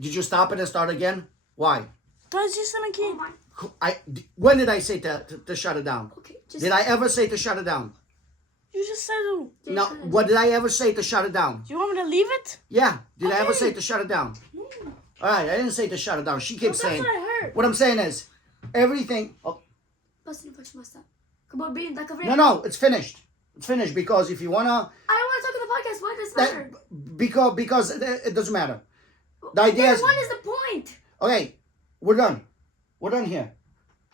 Did you stop it and start again? Why? Guys, just gonna keep. When did I say to shut it down? Okay, Did I ever say to shut it down? You just said it. No. What did I ever say to shut it down? Do you want me to leave it? Yeah. Did I ever Okay. say to shut it down? All right. I didn't say to shut it down. She keeps That's saying. what I heard. What I'm saying is, everything. Oh, Basta na pagsimasta. Kababin, da kavre. no. It's finished. It's finished because if you wanna, I want to talk on the podcast. Why does it that, matter? because it doesn't matter. The idea is. What is the point? Okay. We're done. We're done here.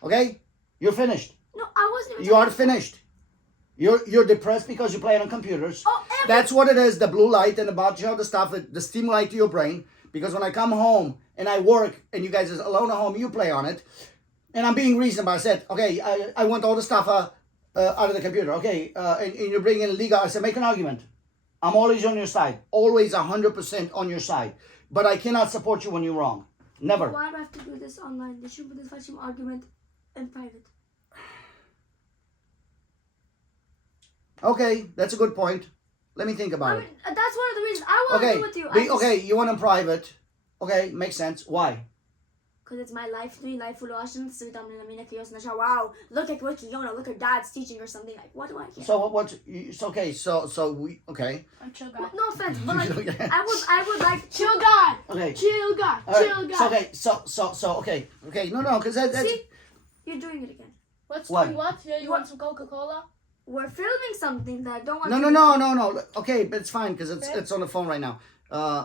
Okay. You're finished. No, I wasn't even You are talking- finished. You're depressed because you play on computers. Oh, That's what it is. The blue light and a bunch of the stuff, the stimulate to your brain. Because when I come home and I work and you guys are alone at home, you play on it. And I'm being reasonable. I said, okay, I want all the stuff out of the computer. Okay, and you bring in legal. I said, make an argument. I'm always on your side. Always 100% on your side. But I cannot support you when you're wrong. Never. Why do I have to do this online? They should put this fucking argument in private. Okay, that's a good point. Let me think I about mean, it. that's one of the reasons I want to Okay, do with you. okay, you want in private. Okay, makes sense. Why? Because it's my life. New life. Wow, look at what Kiona. Look at dad's teaching or something. Like, what do I care? So what's it's okay? So we okay. I'm chill guy. No offense, but like, I would like Chill guy. Okay. Chill guy. All right. Chill guy. So okay. So okay. No, because that's See, you're doing it again. What's What? doing what? Yeah, you want some Coca-Cola? We're filming something that I don't want. no. Okay, but it's fine because it's on the phone right now.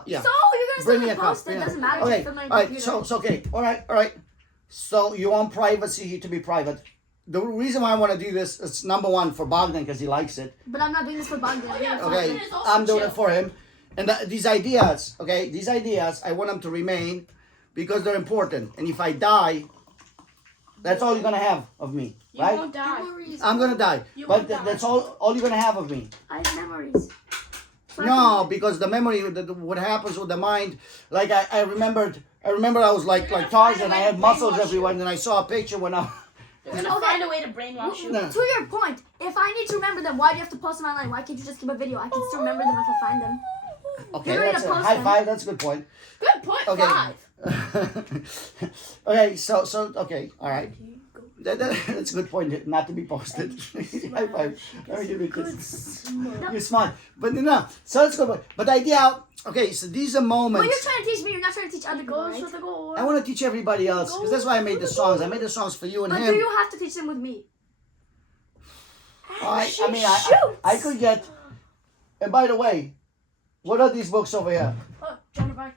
Yeah. So you're Bring gonna me a still cup. post it. Yeah. Doesn't matter. Okay. Just film it on All your right. computer. So okay. All right. So you want privacy to be private. The reason why I want to do this is number one for Bogdan because he likes it. But I'm not doing this for Bogdan. yeah, Okay, Bogdan is also I'm doing chill. it for him. And these ideas, I want them to remain because they're important. And if I die, that's all you're gonna have of me, You right? won't die. Memories. I'm gonna die, You but won't die. that's all you're gonna have of me. I have memories. So I No, because the memory, what happens with the mind, like I remembered I was like Tarzan. I had muscles everywhere, and then I saw a picture when I. They're gonna find a way to brainwash you. No. To your point, if I need to remember them, why do you have to post them online? Why can't you just keep a video? I can still remember them if I find them. Okay, You're that's a gonna post high them. five. That's a good point. Good point. Okay. 5. Okay, so okay, all right. That's a good point. Not to be posted. High five. Let me give you this. You're smart, but no. So let's go. But the idea. Okay, so these are Well, moments. you're trying to teach me. You're not trying to teach other people, Goes right? for the goal. I want to teach everybody else because that's why I made the songs. I made the songs for you and But him. do you have to teach them with me? I could get. And by the way, what are these books over here? Oh, Joan of Arc.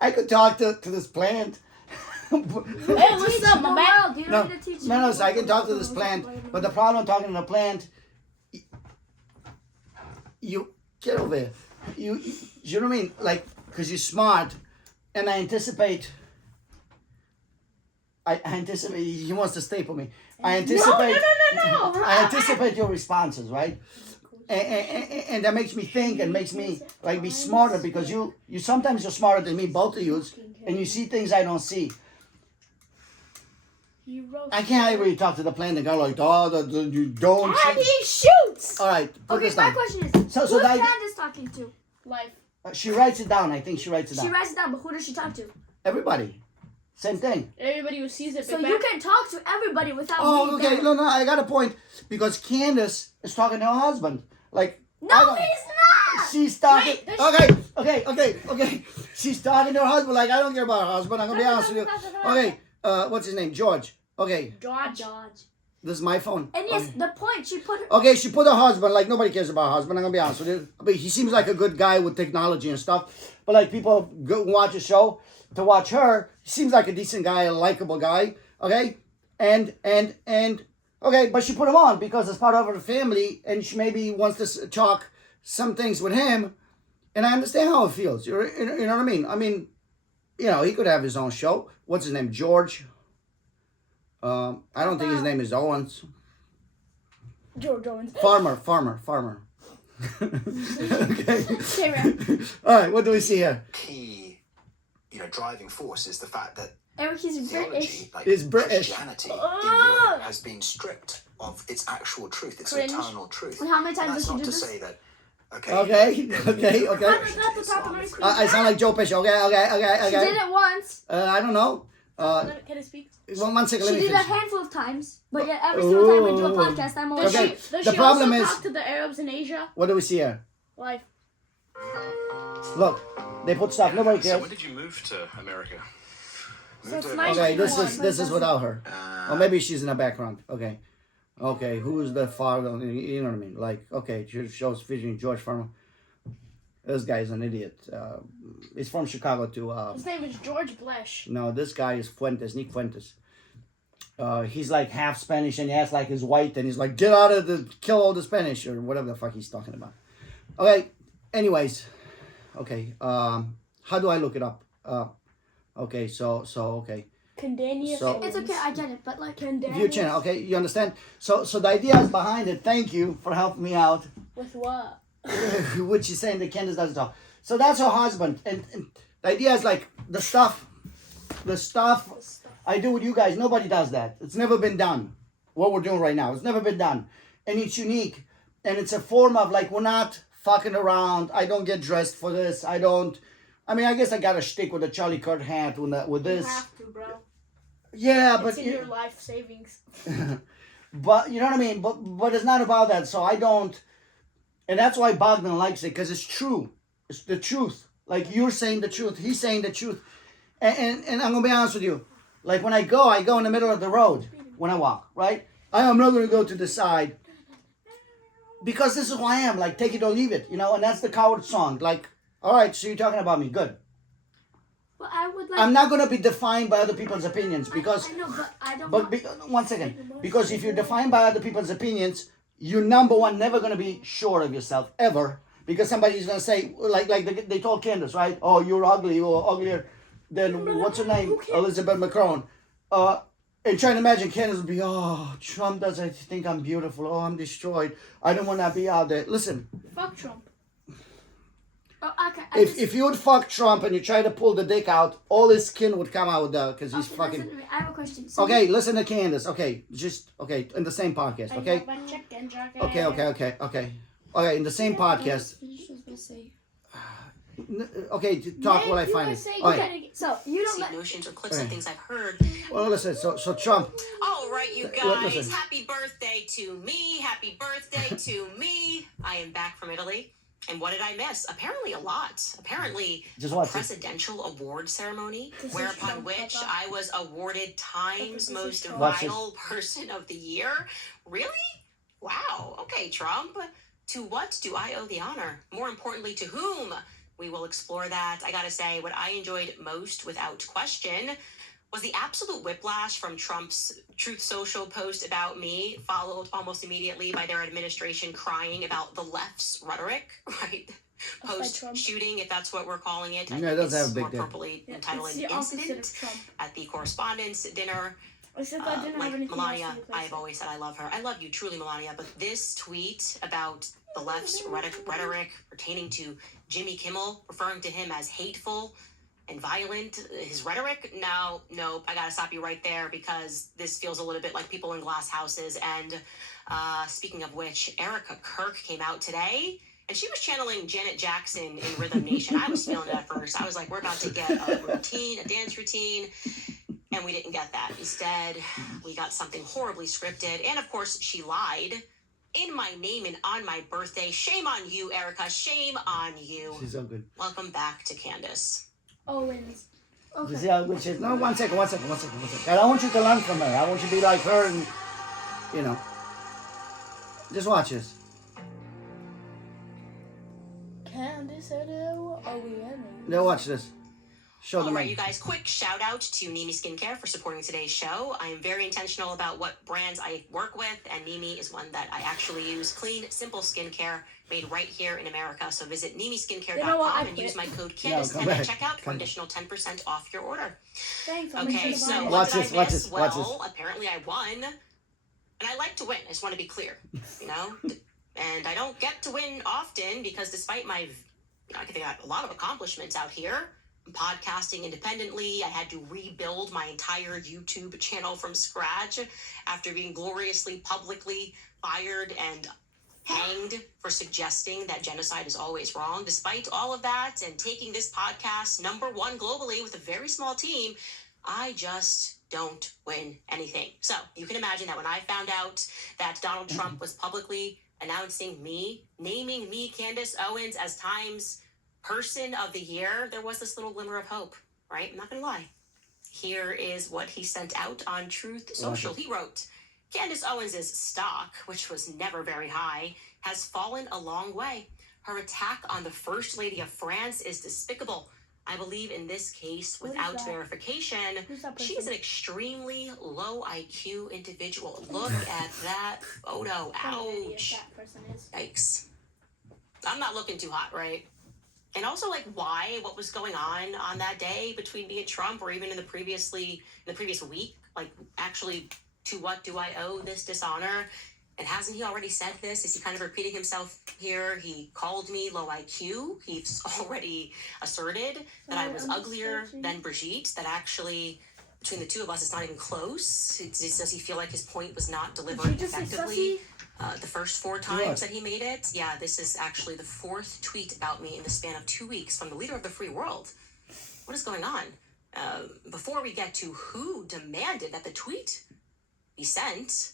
I could talk to this plant. Hey, what's up, my man? You No, don't need to teach no, me. so I can talk to this plant, but the problem talking to the plant, you get over here. You know what I mean? Like, because you're smart, and I anticipate. I anticipate. He wants to staple me. I anticipate. No. I anticipate your responses, right? And that makes me think and makes me like be smarter because you sometimes you're smarter than me, both of you, and you see things I don't see. I can't really talk to the plant and go like, you don't. And he shoots. All right, put Okay, this my down. question is, So who's that- Candace talking to? Life. She writes it down. I think she writes it down. She writes it down, but who does she talk to? Everybody, same thing. Everybody who sees it. So Big you Mac. can talk to everybody without Oh, me okay. there. No, I got a point because Candace is talking to her husband. Like, I No, don't- he's not! She's talking. Wait, there's- Okay. She's talking to her husband. Like, I don't care about her husband. I'm gonna be honest with you. Okay. What's his name? George. Okay. George. This is my phone. And yes, Okay. the point she put her... Okay, she put her husband, like nobody cares about her husband, I'm gonna be honest with you. But he seems like a good guy with technology and stuff. But like people go watch a show to watch her, he seems like a decent guy, a likable guy. Okay? And okay, but she put him on because it's part of her family and she maybe wants to talk some things with him. And I understand how it feels. You know what I mean? I mean, he could have his own show. What's his name? George? I don't think his name is Owens. George Owens. Farmer. Okay. All right, what do we see here? Key, driving force is the fact that Eric, he's British. theology, like Is British. Christianity in Europe, has been stripped of its actual truth, its Cringe. eternal truth. And how many And times that's does she not do to this? say that Okay. Okay. Not the top of my screen. I sound like Joe Pesci. Okay. She did it once. I don't know. Can I speak? One second. She Let me did it a finish. handful of times. But yet every single time we do a Ooh. podcast, I'm Does always Okay. she, does The she problem also is- talk to the Arabs in Asia? What do we see here? Life. Look, they put stuff. Nobody So cares. when did you move to America? So it's Okay, 1991. this is without her. Or maybe she's in the background. Okay. Who's the father? You know what I mean? Like, okay, she shows featuring George Foreman. This guy's an idiot. He's from Chicago too. His name is George Blesh. No, this guy is Fuentes, Nick Fuentes. He's like half Spanish and he acts like he's white and he's like, get out of the, kill all the Spanish or whatever the fuck he's talking about. Okay, anyways. Okay, how do I look it up? Okay, so okay. Candace. So- It's okay, I get it, but like View channel, okay, you understand? So the idea is behind it, thank you for helping me out. With what? Which is saying that Candace doesn't talk. So that's her husband. And the idea is like the stuff I do with you guys, nobody does that. It's never been done. What we're doing right now. It's never been done. And it's unique. And it's a form of like, we're not fucking around. I don't get dressed for this. I guess I got a shtick with a Charlie Kirk hat with this. You have to, bro. Yeah, It's but in your life savings. but you know what I mean? But it's not about that. So I don't, and that's why Bogdan likes it, because it's true. It's the truth. Like you're saying the truth. He's saying the truth. And I'm gonna be honest with you. Like when I go in the middle of the road when I walk, right? I'm not gonna go to the side. Because this is who I am, like take it or leave it, and that's the coward song. Like, all right, so you're talking about me, good. Well, I would like. I'm not gonna be defined by other people's opinions because I know, but I don't. But one second, because if you're defined by other people's opinions, you're number one, never gonna be sure of yourself ever, because somebody's gonna say like they told Candace, right? Oh, you're ugly or uglier than what's her name, Elizabeth Macron. And trying to imagine Candace would be, oh, Trump doesn't think I'm beautiful. Oh, I'm destroyed. I don't want to be out there. Listen, Fuck Trump. Oh, okay. if you would fuck Trump and you try to pull the dick out, all his skin would come out because he's fucking. Listen, I have a question. So Okay, listen to Candace. Okay, in the same podcast. Okay. I have a chicken jacket. Okay, in the same podcast. Okay, talk while I find it. All right. Okay, so you don't See let. notions or clips of things I've heard. Well, listen. So Trump. All right, you Listen. guys. Happy birthday to me. Happy birthday to me. I am back from Italy. And what did I miss? Apparently a lot. Apparently Just a watch it. presidential award ceremony, This is whereupon Trump, which Papa. I was awarded Times This is Most Trump. Watch this. Viral Person of the Year. Really? Wow. Okay, Trump. To what do I owe the honor? More importantly, to whom? We will explore that. I gotta say, what I enjoyed most, without question, was the absolute whiplash from Trump's Truth Social post about me, followed almost immediately by their administration crying about the left's rhetoric, right? Post Trump. shooting, if that's what we're calling it. I Yeah, it think does have it's a big more deal. appropriately Yeah, entitled it's the an opposite incident of Trump. at the correspondence dinner. Except I didn't have Like anything Melania, else to replace I have always said I love her. I love you truly, Melania. But this tweet about the left's rhetoric pertaining to Jimmy Kimmel, referring to him as hateful and violent, his rhetoric, no, I gotta stop you right there, because this feels a little bit like people in glass houses. And speaking of which, Erica Kirk came out today, and she was channeling Janet Jackson in Rhythm Nation. I was feeling it at first. I was like, we're about to get a dance routine. And we didn't get that. Instead, we got something horribly scripted. And of course, she lied in my name and on my birthday. Shame on you, Erica. Shame on you. She's so good. Welcome back to Candace. Owens. You see how good she is? No, one second. I don't want you to learn from her. I want you to be like her and, just watch this. Candace, hello. Are we in? Now watch this. Show All them. right, you guys, quick shout out to Nimi Skincare for supporting today's show. I am very intentional about what brands I work with, and Nimi is one that I actually use. Clean, simple skincare made right here in America. So visit NimiSkincare.com You know what? I and use my code No, Candace come at back. checkout for Come additional 10% off your order. Thanks. I'm Okay, gonna so buy it. what Watch did this, I watch miss? this, watch Well, apparently I won, and I like to win. I just want to be clear, and I don't get to win often because despite my, I think I got a lot of accomplishments out here. I'm podcasting independently. I had to rebuild my entire YouTube channel from scratch after being gloriously publicly fired and hanged for suggesting that genocide is always wrong. Despite all of that and taking this podcast #1 globally with a very small team, I just don't win anything. So you can imagine that when I found out that Donald Trump was publicly announcing me, naming me, Candace Owens, as Time's Person of the Year, there was this little glimmer of hope, right? I'm not going to lie. Here is what he sent out on Truth Social. He wrote, Candace Owens' stock, which was never very high, has fallen a long way. Her attack on the First Lady of France is despicable. I believe in this case, without verification, she's an extremely low IQ individual. Look at that photo. Ouch. Yikes. I'm not looking too hot, right? And also, like, why? What was going on that day between me and Trump, or even in the previous week? Like, actually, to what do I owe this dishonor? And hasn't he already said this? Is he kind of repeating himself here? He called me low IQ. He's already asserted that I was uglier than Brigitte, that actually between the two of us, it's not even close. Does he feel like his point was not delivered effectively? The first 4 times that he made it. Yeah, this is actually the 4th tweet about me in the span of 2 weeks from the leader of the free world. What is going on? Before we get to who demanded that the tweet be sent,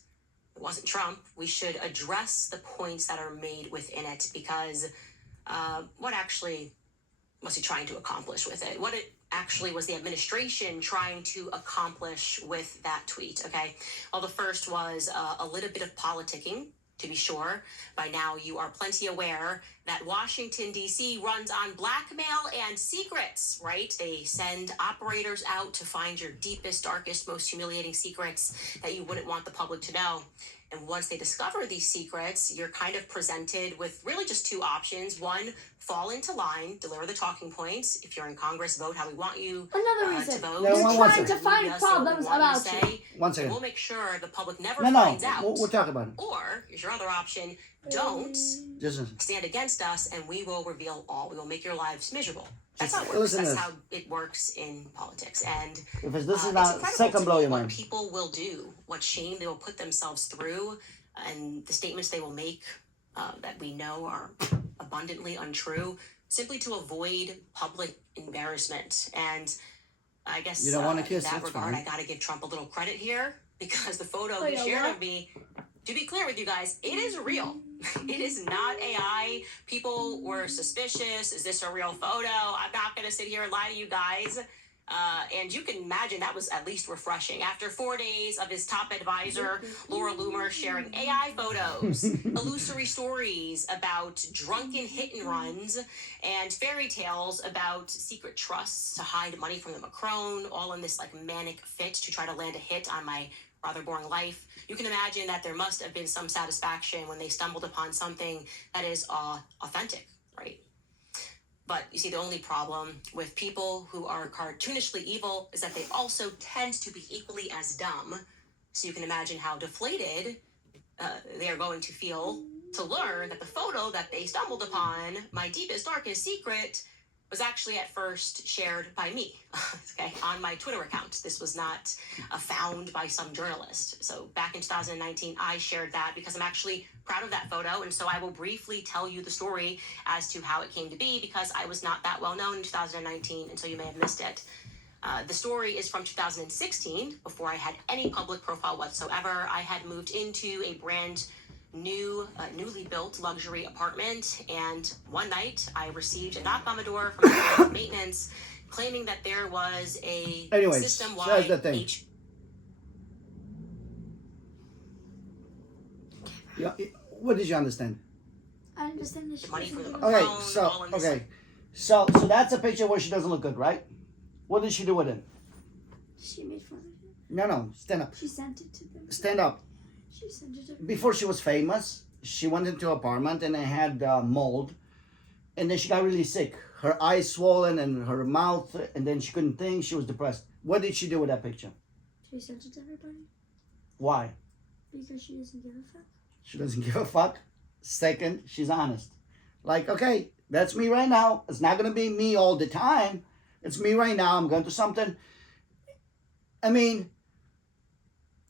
it wasn't Trump. We should address the points that are made within it, because what actually was he trying to accomplish with it? What it actually was the administration trying to accomplish with that tweet, okay? Well, the first was a little bit of politicking, to be sure. By now, you are plenty aware that Washington, D.C. runs on blackmail and secrets, right? They send operators out to find your deepest, darkest, most humiliating secrets that you wouldn't want the public to know. And once they discover these secrets, you're kind of presented with really just 2 options. One, fall into line, deliver the talking points. If you're in Congress, vote how we want you Another reason. to vote. No, You're one trying to second. find Yes, or problems we want you to about you. say, One second. and we'll make sure the public never No, finds out. we'll talk about it. Or, here's your other option, don't Just stand against us and we will reveal all. We will make your lives miserable. That's how it works. Listen to That's this. how it works in politics. And If this is it's not incredible second to blow me your what mind. people will do, what shame they will put themselves through, and the statements they will make that we know are abundantly untrue, simply to avoid public embarrassment. And I guess You don't want to in kiss, that that's regard, fine. I got to give Trump a little credit here, because the photo Oh, he yeah, shared what? of me, to be clear with you guys, it is real. It is not AI. People were suspicious. Is this a real photo? I'm not going to sit here and lie to you guys. And you can imagine that was at least refreshing. After 4 days of his top advisor, Laura Loomer, sharing AI photos, illusory stories about drunken hit and runs, and fairy tales about secret trusts to hide money from the Macron, all in this like manic fit to try to land a hit on my rather boring life. You can imagine that there must have been some satisfaction when they stumbled upon something that is authentic, right? But you see, the only problem with people who are cartoonishly evil is that they also tend to be equally as dumb. So you can imagine how deflated they are going to feel to learn that the photo that they stumbled upon, my deepest, darkest secret, was actually at first shared by me, okay, on my Twitter account. This was not found by some journalist. So back in 2019, I shared that because I'm actually proud of that photo. And so I will briefly tell you the story as to how it came to be, because I was not that well known in 2019, and so you may have missed it. The story is from 2016, before I had any public profile whatsoever. I had moved into a brand newly built luxury apartment, and one night I received a knock on the door from my maintenance claiming that there was a Anyways, system-wide so that's the thing. Yeah, what did you understand? I understand this. Money from the Okay, Macron, so all in this, okay, so that's a picture where she doesn't look good, right? What did she do with it? She made fun of it. No, stand up. She sent it to them. Stand up. She sent it to them. Before she was famous, she went into an apartment and it had mold, and then she got really sick. Her eyes swollen and her mouth, and then she couldn't think. She was depressed. What did she do with that picture? She sent it to everybody Why? because she doesn't give a fuck. She doesn't give a fuck. Second, she's honest. Like, okay, that's me right now. It's not gonna be me all the time. It's me right now. I'm going through something. I mean,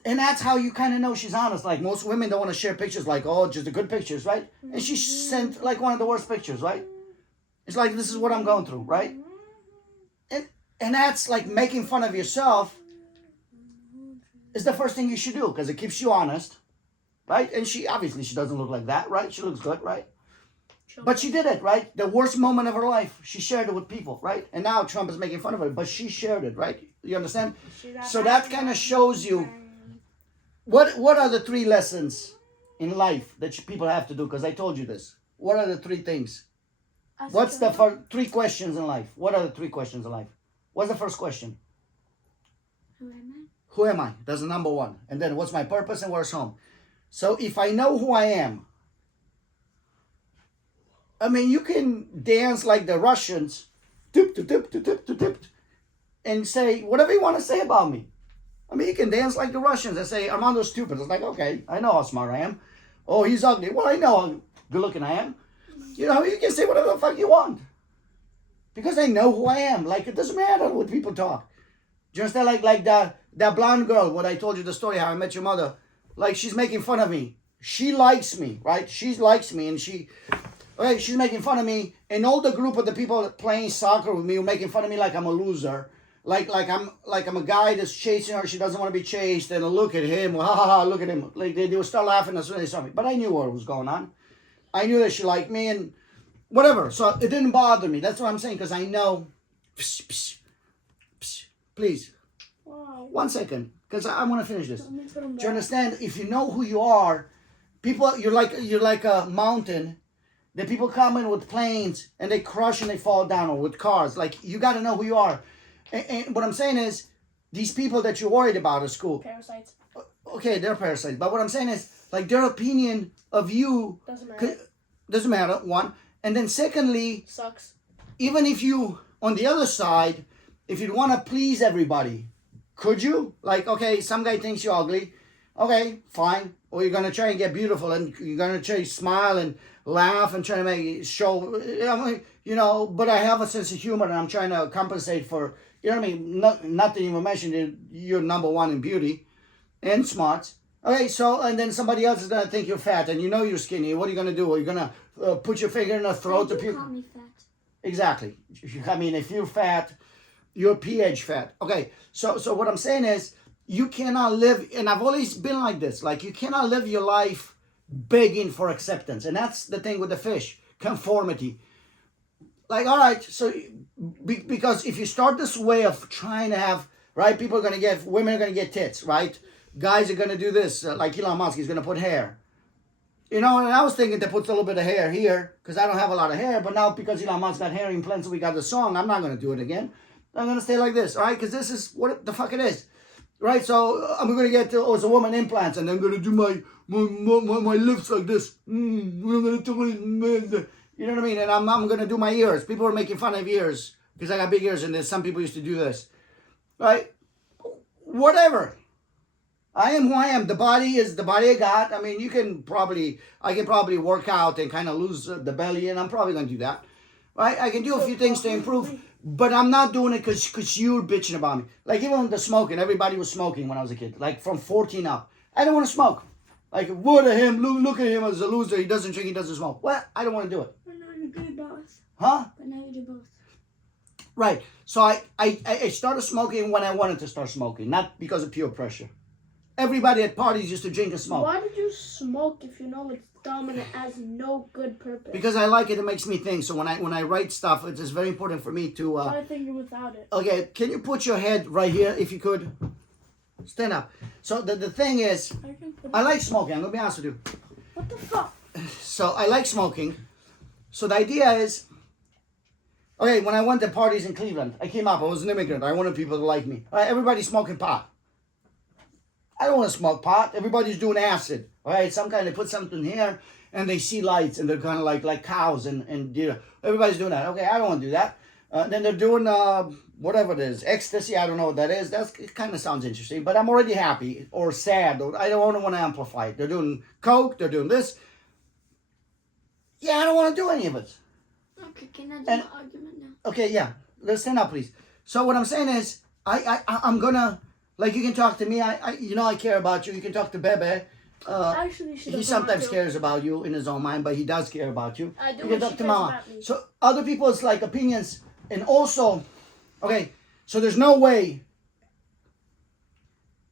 And that's how you kind of know she's honest. Like most women don't want to share pictures like, oh, just the good pictures, right? And she sent like one of the worst pictures, right? It's like, this is what I'm going through, right? And that's like making fun of yourself is the first thing you should do because it keeps you honest, right? And she doesn't look like that, right? She looks good, right? But she did it, right? The worst moment of her life, she shared it with people, right? And now Trump is making fun of her, but she shared it, right? You understand? So that kind of shows you what are the 3 lessons in life that people have to do? Because I told you this. What are the 3 things? What's the 3 questions in life? What are the 3 questions in life? What's the first question? Who am I? Who am I? That's the number 1. And then what's my purpose and where's home? So if I know who I am, I mean, you can dance like the Russians, and say whatever you want to say about me. I mean, you can dance like the Russians and say, Armando's stupid. It's like, okay, I know how smart I am. Oh, he's ugly. Well, I know how good looking I am. You know, you can say whatever the fuck you want. Because I know who I am. Like, it doesn't matter what people talk. Do you understand? Like that blonde girl, what I told you the story, how I met your mother. Like, she's making fun of me. She likes me, right? She likes me, and okay, she's making fun of me, and all the group of the people playing soccer with me were making fun of me like I'm a loser. Like I'm a guy that's chasing her, she doesn't want to be chased, and look at him, ha ha ha, look at him. Like they would start laughing as soon as they saw me. But I knew what was going on. I knew that she liked me and whatever. So it didn't bother me. That's what I'm saying, because I know. Please. Wow. 1 second, because I want to finish this. Let me put 'em Do you back. understand? If you know who you are, people, you're like a mountain. The people come in with planes and they crush and they fall down, or with cars. Like, you got to know who you are. And what I'm saying is, these people that you're worried about at school, Parasites. okay, they're parasites. But what I'm saying is, like, their opinion of you Doesn't matter. doesn't matter, 1. And then secondly, Sucks. even if you, on the other side, if you'd want to please everybody, could you? Like, okay, some guy thinks you're ugly. Okay, fine. Or you're going to try and get beautiful, and you're going to try to smile and laugh and try to make it show, you know, but I have a sense of humor and I'm trying to compensate for, you know what I mean? Not to even mention that you're number 1 in beauty and smarts. Okay, so, and then somebody else is going to think you're fat and you know you're skinny. What are you going to do? Are you going to put your finger in the throat to You people? call me fat. Exactly. I mean, if you're fat, you're pH fat. Okay, so what I'm saying is, you cannot live, and I've always been like this, like you cannot live your life begging for acceptance. And that's the thing with the fish, conformity. Like, all right, so, because if you start this way of trying to have, right, people are going to get, women are going to get tits, right? Guys are going to do this, like Elon Musk, he's going to put hair. You know, and I was thinking to put a little bit of hair here, because I don't have a lot of hair, but now because Elon Musk got hair implants, we got the song, I'm not going to do it again. I'm going to stay like this, all right? Because this is what the fuck it is. Right, so I'm going to get, as a woman, implants, and I'm going to do my lips like this. I'm going to do you know what I mean? And I'm going to do my ears. People are making fun of ears because I got big ears, and there's some people used to do this. Right? Whatever. I am who I am. The body is the body I got. I mean, I can probably work out and kind of lose the belly, and I'm probably going to do that. Right? I can do a few things to improve. But I'm not doing it because you're bitching about me. Like, even with the smoking, everybody was smoking when I was a kid. Like, from 14 up. I don't want to smoke. Like, what at him, look at him as a loser. He doesn't drink, he doesn't smoke. Well, I don't want to do it. But now you do both. Huh? But now you do both. Right. So I started smoking when I wanted to start smoking. Not because of peer pressure. Everybody at parties used to drink and smoke. Why did you smoke if you know it's dumb and it has no good purpose? Because I like it. It makes me think. So when I write stuff, it is very important for me to... Try thinking without it. Okay, can you put your head right here, if you could? Stand up. So the thing is, I like smoking. I'm going to be honest with you. What the fuck? So I like smoking. So the idea is, okay, when I went to parties in Cleveland, I came up. I was an immigrant. I wanted people to like me. All right, everybody's smoking pot. I don't want to smoke pot. Everybody's doing acid. All right, they put something here and they see lights and they're kind of like cows and deer. Everybody's doing that. Okay, I don't want to do that. Then they're doing whatever it is, ecstasy. I don't know what that is. It kind of sounds interesting, but I'm already happy or sad. Or I don't want to amplify it. They're doing coke. They're doing this. Yeah, I don't want to do any of it. Okay, can I do an argument now? Okay, yeah. Let's stand up, please. So what I'm saying is, I'm gonna Like you can talk to me. I care about you. You can talk to Bebe. Actually, she He doesn't sometimes want to. cares about you in his own mind, but he does care about you. I do You when can she talk to cares Mama. about me. So other people's like opinions, and also, okay. So there's no way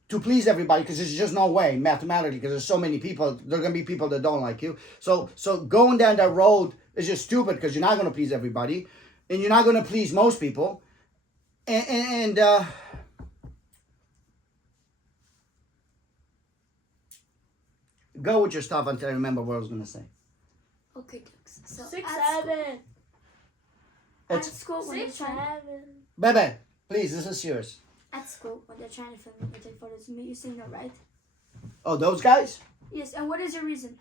to please everybody because there's just no way mathematically because there's so many people. There are gonna be people that don't like you. So going down that road is just stupid because you're not gonna please everybody, and you're not gonna please most people, and go with your stuff until I remember what I was gonna say. Okay, Dukes. So 6, at 7. At It's school when they're 6, trying 7. Bebe, please, this is yours. at school when they're trying to film you and take photos of me, you say no, right? Oh, those guys? Yes. And what is your reason?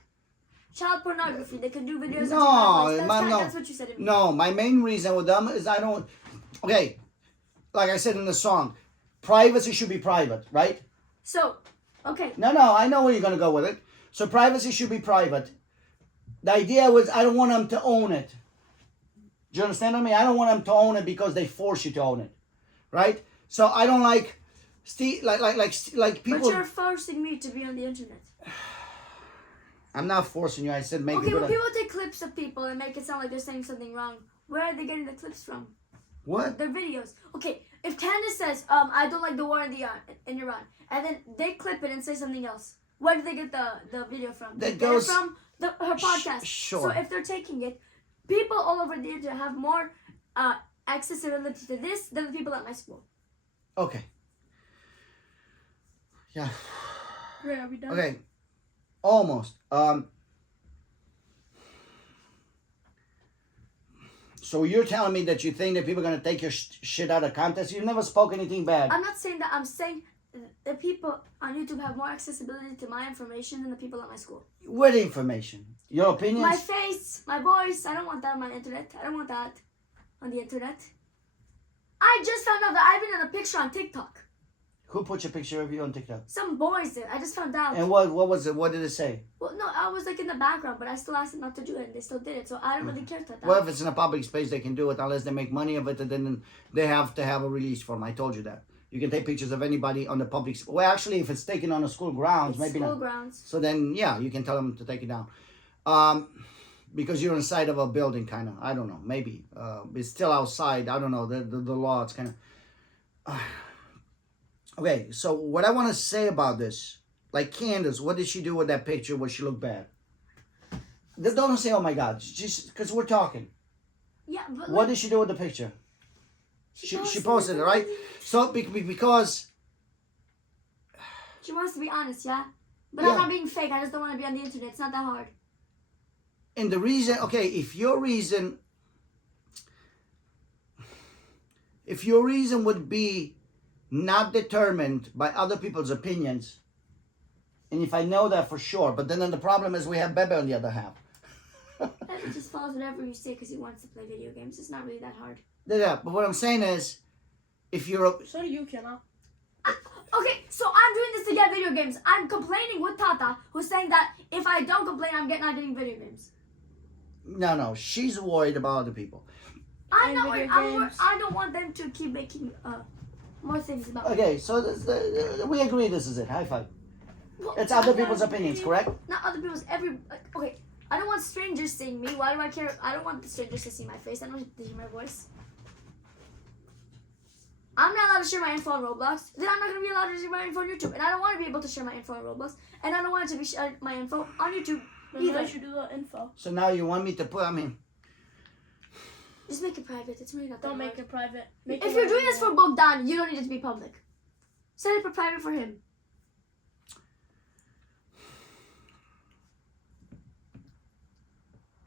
Child pornography. They can do videos. No, of your man, no. That's what you said to me. No, my main reason with them is I don't. Okay, like I said in the song, privacy should be private, right? So, okay. No, I know where you're gonna go with it. So privacy should be private. The idea was I don't want them to own it. Do you understand what I mean? I don't want them to own it because they force you to own it, right? So I don't like, like people. But you're forcing me to be on the internet. I'm not forcing you. I said make Okay, it when good. people take clips of people and make it sound like they're saying something wrong, where are they getting the clips from? What? Their videos. Okay, if Candace says, I don't like the war in Iran, and then they clip it and say something else, where do they get the video from? That They're goes- from her podcast. sure. So if they're taking it, people all over the internet have more accessibility to this than the people at my school. Okay. Yeah. Ray, are we done? Okay. Almost. So you're telling me that you think that people are gonna take your shit out of context? You never spoke anything bad. I'm not saying that. I'm saying the people on YouTube have more accessibility to my information than the people at my school. What information? Your opinions? My face, my voice. I don't want that on my internet. I don't want that on the internet. I just found out that I've been in a picture on TikTok. Who put your picture of you on TikTok? Some boys did. I just found out. And what was it? What did it say? Well, no, I was like in the background, but I still asked them not to do it, and they still did it. So I don't really care about that. Well, if it's in a public space, they can do it unless they make money of it, and then they have to have a release form. I told you that. You can take pictures of anybody on the public. Well, actually, if it's taken on the school grounds, It's maybe school not. grounds. So then, yeah, you can tell them to take it down. Because you're inside of a building, kind of. I don't know. Maybe. It's still outside. I don't know. The law, it's kind of... Okay, so what I want to say about this, like Candace, what did she do with that picture where she looked bad? Don't say, oh my God, just because we're talking. Yeah, but What did she do with the picture? She posted it, it. right? So, because... She wants to be honest, yeah? But Yeah. I'm not being fake. I just don't want to be on the internet. It's not that hard. And the reason, okay, if your reason would be not determined by other people's opinions, and if I know that for sure, but then the problem is we have Bebe on the other half. It just follows whatever you say because he wants to play video games. It's not really that hard. Yeah, but what I'm saying is, if you're, So do you, Kenna. Okay, so I'm doing this to get video games. I'm complaining with Tata, who's saying that if I don't complain, I'm not getting video games. no, she's worried about other people. I'm And not video worried. games. I don't want them to keep making more things about me. Okay, so we agree this is it. High five. Well, It's other people's opinions, correct? Not other people's. Okay, I don't want strangers seeing me. Why do I care? I don't want the strangers to see my face. I don't want to hear my voice. I'm not allowed to share my info on Roblox. Then I'm not going to be allowed to share my info on YouTube. And I don't want to be able to share my info on Roblox. And I don't want it to be shared my info on YouTube Then either. why should do the info? So now you want me to put, I mean, Just make it private. It's really not that Don't make hard. it private. Make If it you're doing whatever this you for Bogdan, you don't need it to be public. Set it for private for him.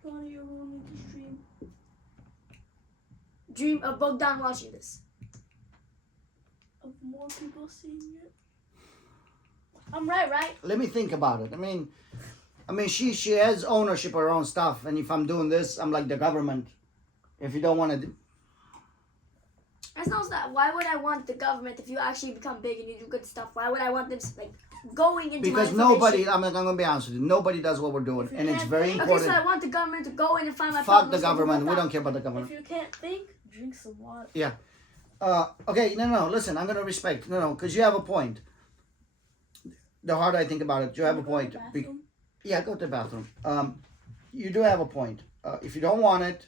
want. Donnie, you're ruining the stream. Dream of Bogdan watching this. Of more people seeing it. I'm right? let me think about it. I mean, she has ownership of her own stuff, and if I'm doing this, I'm like the government. If you don't want to do... That's not that. Why would I want the government if you actually become big and you do good stuff? Why would I want them like going into Because my information? nobody, I'm going to be honest with you, nobody does what we're doing, If you and it's can't very think- Okay, so important. I want the government to go in and find my Fuck the problems and government. do We that. don't care about the If government. you can't think, drink some water. Yeah. Okay, no. Listen, I'm gonna respect. No, because you have a point. The harder I think about it, you have a point. Yeah, go to the bathroom. You do have a point. If you don't want it,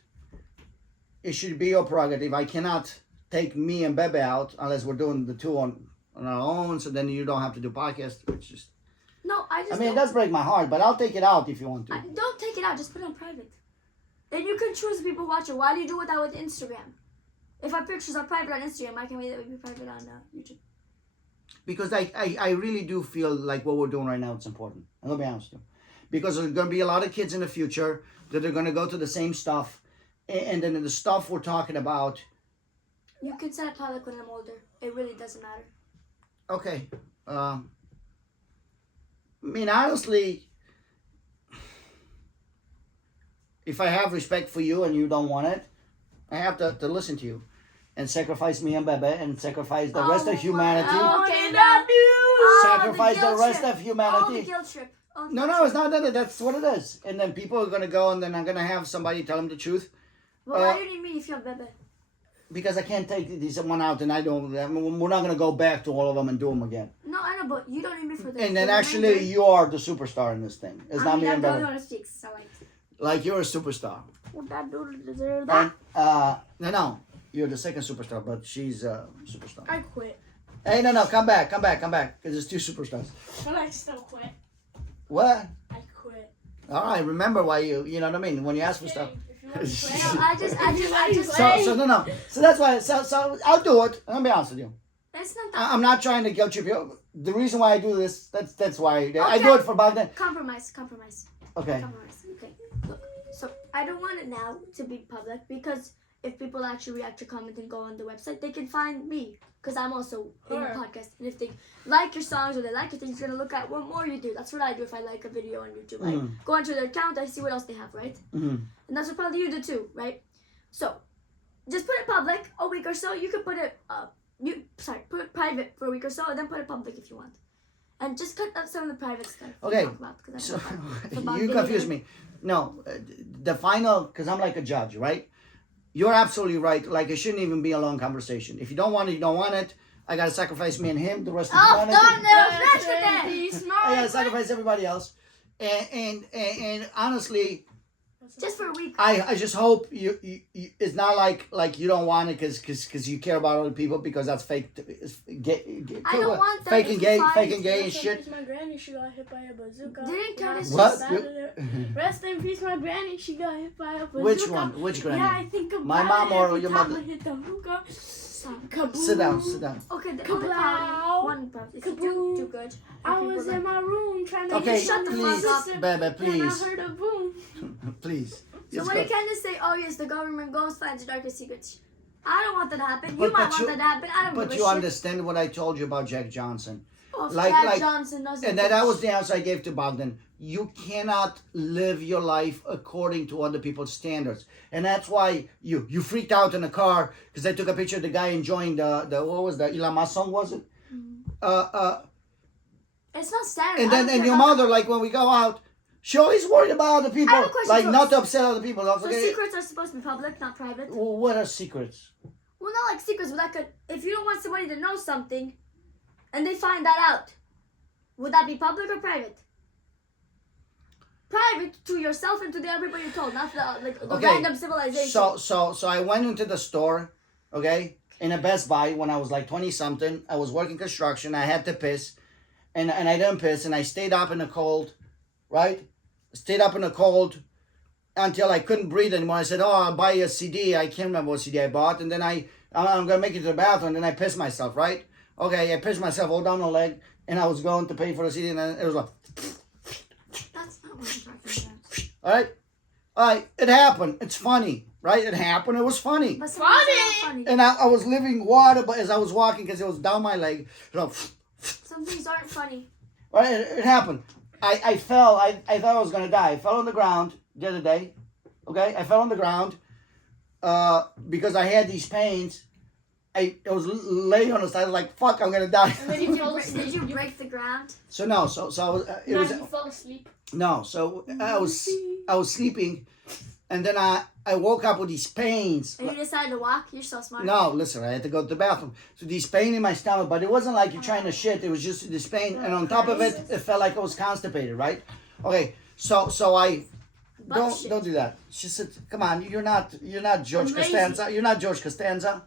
it should be your prerogative. I cannot take me and Bebe out unless we're doing the two on our own. So then you don't have to do podcast, which is. No, I just. I mean, it does break my heart, but I'll take it out if you want to. Don't take it out. Just put it on private. Then you can choose the people who watch it. Why do you do that with Instagram? If our pictures are private on Instagram, why can't we be private on YouTube? Because I really do feel like what we're doing right now is important. I'm gonna be honest with you. Because there's gonna be a lot of kids in the future that are gonna go to the same stuff, and then the stuff we're talking about. You can set it public when I'm older. It really doesn't matter. Okay. I mean, honestly, if I have respect for you and you don't want it, I have to listen to you and sacrifice me and Bebe and sacrifice the rest of humanity. Okay, now Sacrifice the rest of Oh, the humanity. guilt trip. Oh, the No, guilt no, it's trip. not that. That's what it is. And then people are going to go and then I'm going to have somebody tell them the truth. Well, why do you need me if you have Bebe? Because I can't take this one out and I mean, we're not going to go back to all of them and do them again. No, I know, but you don't need me for this. And then actually you are the superstar in this thing. It's not me and I'm the only Bebe. one who speaks, so like. Like you're a superstar. Would that dude deserve And, that? no, you're the second superstar, but she's a superstar. I quit. Hey, no, come back, because there's two superstars. But I still quit. What? I quit. All right, remember why you know what I mean? When you ask for stuff. If you want to quit, No, I just. So no. So that's why, so I'll do it. I'm gonna be honest with you. That's not that. I'm not trying to guilt trip you. The reason why I do this, that's why. I do it for Bogdan. Compromise. Okay. Compromise. Okay. Look, so I don't want it now to be public because if people actually react to comment and go on the website, they can find me because I'm also in the Sure. podcast. And if they like your songs or they like your things, they're gonna look at what more you do. That's what I do if I like a video on YouTube. I go onto their account, I see what else they have, right? Mm-hmm. And that's what probably you do too, right? So just put it public a week or so. You can put it put it private for a week or so, and then put it public if you want. And just cut out some of the private stuff. Okay. Talk about, 'cause I So don't know about you video. confuse me. No, the final, because I'm like a judge, right? You're absolutely right. Like it shouldn't even be a long conversation. If you don't want it, you don't want it. I gotta sacrifice me and him. The rest of Oh, humanity. darn it! Flash Rest with in that. peace, I gotta Mike. sacrifice everybody else. And honestly, Just for a week. I just hope you it's not like you don't want it because you care about other people because that's fake. I don't want that fake if and you gay, find- fake and gay and Rest in shit. peace, my granny, she got hit by a bazooka. Didn't Candace What? Rest in peace, my granny, she got hit by a bazooka. Which one? Which granny? Yeah, I think about My mom it or every your time mother? I hit the hookah. Stop. Kaboom. Sit down. Okay, the Kablow. other problem. One problem. Is Kaboom. too good. I was in my room trying to Okay, shut the please, fuck up. baby, Then I please, heard a boom. please. So It's what good. did Candace say? Oh yes, the government goes finds your darkest secrets. I don't want that to happen. But- You might but want you- that to happen. I don't But give you a shit. understand what I told you about Jack Johnson. Oh, if like- Jack like- Johnson doesn't. And that was the answer I gave to Bogdan. You cannot live your life according to other people's standards. And that's why you freaked out in the car because I took a picture of the guy enjoying the what was that? Elon Musk song, was it? It's not standard. And I then don't and care your about- mother, like when we go out, she always worried about other people. I have a question Like for not us. to upset other people. Don't So forget. secrets are supposed to be public, not private. What are secrets? Well, not like secrets, but like if you don't want somebody to know something, and they find that out, would that be public or private? Private to yourself and to the everybody you told, not the Okay. random civilization. So I went into the store, okay, in a Best Buy when I was like 20 something. I was working construction. I had to piss, and I didn't piss, and I stayed up in the cold, right? Stayed up in the cold until I couldn't breathe anymore. I said, "Oh, I'll buy a CD." I can't remember what CD I bought, and then I'm gonna make it to the bathroom, and then I pissed myself, right? Okay, I pissed myself all down the leg, and I was going to pay for the CD, and then it was like, That's not what I'm talking about. all right, it happened. It's funny, right? It happened. It was funny. But some things are not funny. And I was living water, but as I was walking, because it was down my leg, Some things aren't funny. right, it happened. I fell. I thought I was gonna die. I fell on the ground the other day. Okay, I fell on the ground because I had these pains. I was laying on the side, like fuck, I'm gonna die. And then Did you you, fall break, asleep. did you break the ground? So no, so I was. It No, was you fall asleep. no. So I was sleeping, And then I woke up with these pains. And you decided to walk? You're so smart. No, listen, I had to go to the bathroom. So these pain in my stomach, but it wasn't like you're trying to shit. It was just this pain, and on top of it, it felt like I was constipated, right? Okay, so I don't do that. She said, "Come on, you're not George I'm lazy. Costanza. You're not George Costanza."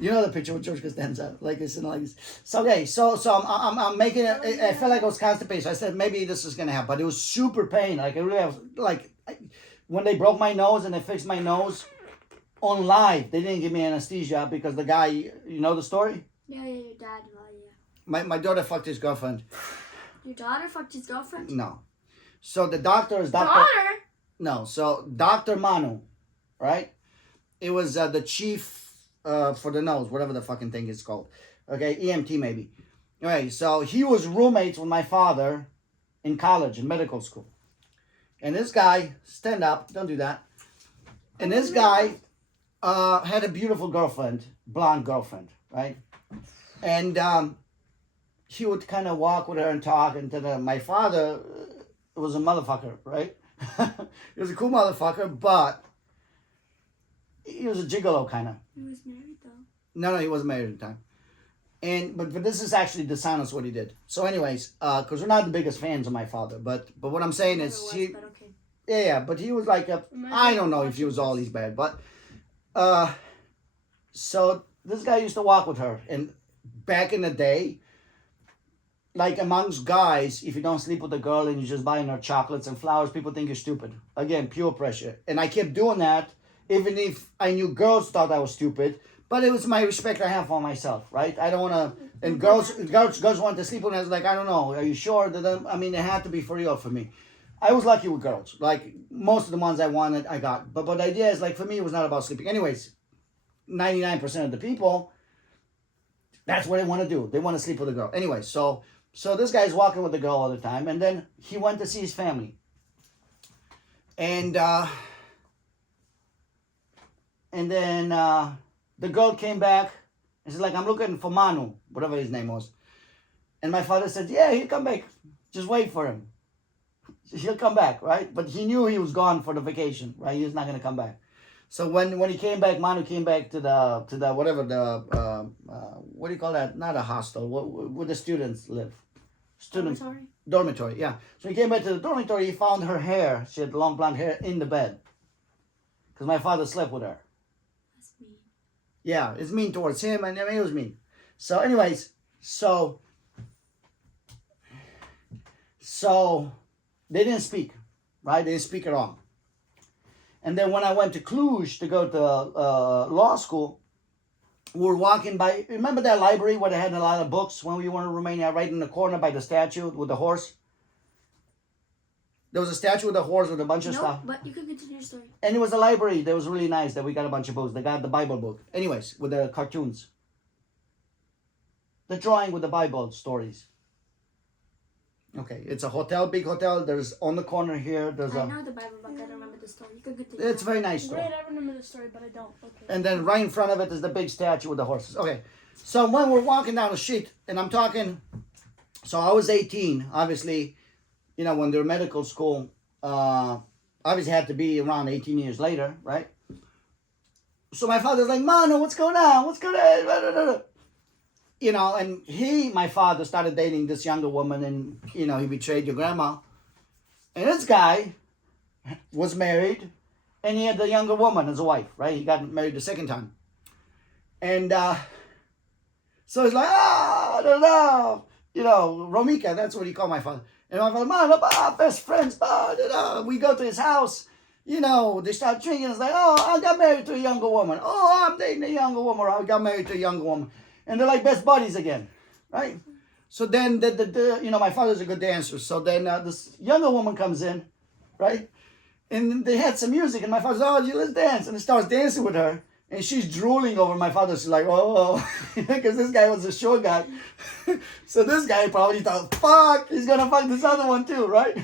You know the picture with George Costanza, like this and like this. So okay, so I'm making it. I felt like I was constipated. So I said maybe this is gonna happen, but it was super pain. Like I really have when they broke my nose and they fixed my nose on live. They didn't give me anesthesia because the guy, you know the story. Yeah, your dad. Well, yeah. My daughter fucked his girlfriend. Your daughter fucked his girlfriend? No, so the doctor is Doctor. Daughter? No, so Dr. Manu, right? It was the chief for the nose, whatever the fucking thing is called. Okay, EMT maybe. Okay, so he was roommates with my father in college, in medical school. And this guy, stand up, don't do that. And this guy had a beautiful girlfriend, blonde girlfriend, right? And he would kind of walk with her and talk. And then my father was a motherfucker, right? He was a cool motherfucker, but he was a gigolo kind of. He was married though. No, he wasn't married at the time. And but this is actually dishonest what he did. So, anyways, because we're not the biggest fans of my father, but what I'm saying is Never was, he, but okay. yeah, but he was like I don't know if he was all these bad, but so this guy used to walk with her, and back in the day, like amongst guys, if you don't sleep with a girl and you're just buying her chocolates and flowers, people think you're stupid. Again, pure pressure. And I kept doing that, even if I knew girls thought I was stupid. But it was my respect I have for myself, right? I don't want to. And girls want to sleep with me. I was like, I don't know. Are you sure? I mean, it had to be for real for me. I was lucky with girls. Like most of the ones I wanted, I got. But the idea is like for me, it was not about sleeping. Anyways, 99% of the people, that's what they want to do. They want to sleep with a girl. Anyway, so this guy's walking with the girl all the time, and then he went to see his family. And then the girl came back and she's like, I'm looking for Manu, whatever his name was. And my father said, yeah, he'll come back. Just wait for him. He'll come back, right? But he knew he was gone for the vacation, right? He was not going to come back. So when he came back, Manu came back to the whatever the what do you call that? Not a hostel. Where the students live. Dormitory, yeah. So he came back to the dormitory. He found her hair. She had long blonde hair in the bed. Because my father slept with her. That's mean. Yeah, it's mean towards him, and I mean, it was mean. So, anyways, so they didn't speak, right? They didn't speak at all. And then when I went to Cluj to go to law school, we were walking by. Remember that library where they had a lot of books when we were in Romania, right in the corner by the statue with the horse? There was a statue with a horse with a bunch of stuff. But you can continue your story. And it was a library that was really nice that we got a bunch of books. They got the Bible book. Anyways, with the cartoons. The drawing with the Bible stories. Okay, it's a hotel, big hotel. There's on the corner here. I know the Bible book. I don't remember the story. You can continue. It's a very nice story. Great, I remember the story, but I don't. Okay. And then right in front of it is the big statue with the horses. Okay, so when we're walking down the street, and I'm talking, so I was 18, obviously, you know, when they're medical school, obviously had to be around 18 years later, right? So my father's like, Mano, what's going on? What's going on? You know, and my father started dating this younger woman, and, you know, he betrayed your grandma. And this guy was married, and he had the younger woman as a wife, right? He got married the second time. And so he's like, you know, Romika, that's what he called my father. And my father, man, best friends, we go to his house, you know, they start drinking. It's like, I got married to a younger woman. Oh, I'm dating a younger woman. Or I got married to a younger woman. And they're like best buddies again, right? So then, you know, my father's a good dancer. So then this younger woman comes in, right? And they had some music, and my father says, let's dance. And he starts dancing with her. And she's drooling over my father. She's like, oh, because this guy was a short guy. So this guy probably thought, fuck, he's going to fuck this other one too, right?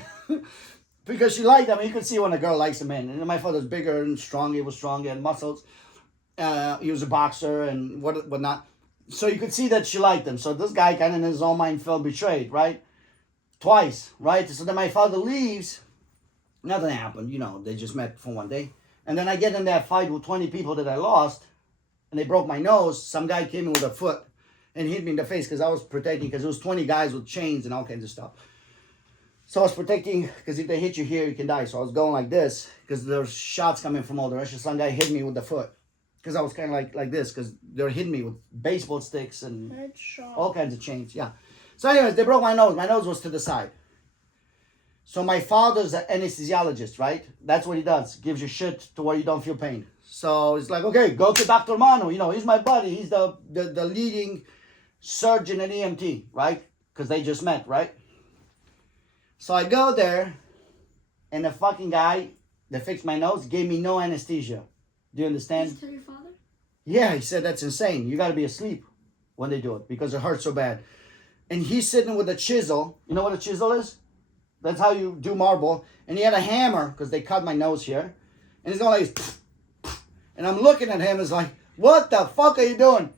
Because she liked him. You could see when a girl likes a man. And my father's bigger and strong. He was strong. He had muscles. He was a boxer and whatnot. So you could see that she liked him. So this guy kind of in his own mind felt betrayed, right? Twice, right? So then my father leaves. Nothing happened, you know. They just met for one day. And then I get in that fight with 20 people that I lost, and they broke my nose. Some guy came in with a foot and hit me in the face because I was protecting, because it was 20 guys with chains and all kinds of stuff. So I was protecting, because if they hit you here, you can die. So I was going like this, because there's shots coming from all directions. Some guy hit me with the foot, because I was kind of like this, because they were hitting me with baseball sticks and Headshot. all kinds of chains. Yeah. So anyways, they broke my nose. My nose was to the side. So my father's an anesthesiologist, right? That's what he does. Gives you shit to where you don't feel pain. So it's like, okay, go to Dr. Manu. You know, he's my buddy. He's the leading surgeon in EMT, right? Because they just met, right? So I go there, and the fucking guy that fixed my nose gave me no anesthesia. Do you understand? Did you tell your father? Yeah, he said, that's insane. You got to be asleep when they do it because it hurts so bad. And he's sitting with a chisel. You know what a chisel is? That's how you do marble. And he had a hammer because they cut my nose here. And he's going like this. And I'm looking at him. It's like, what the fuck are you doing?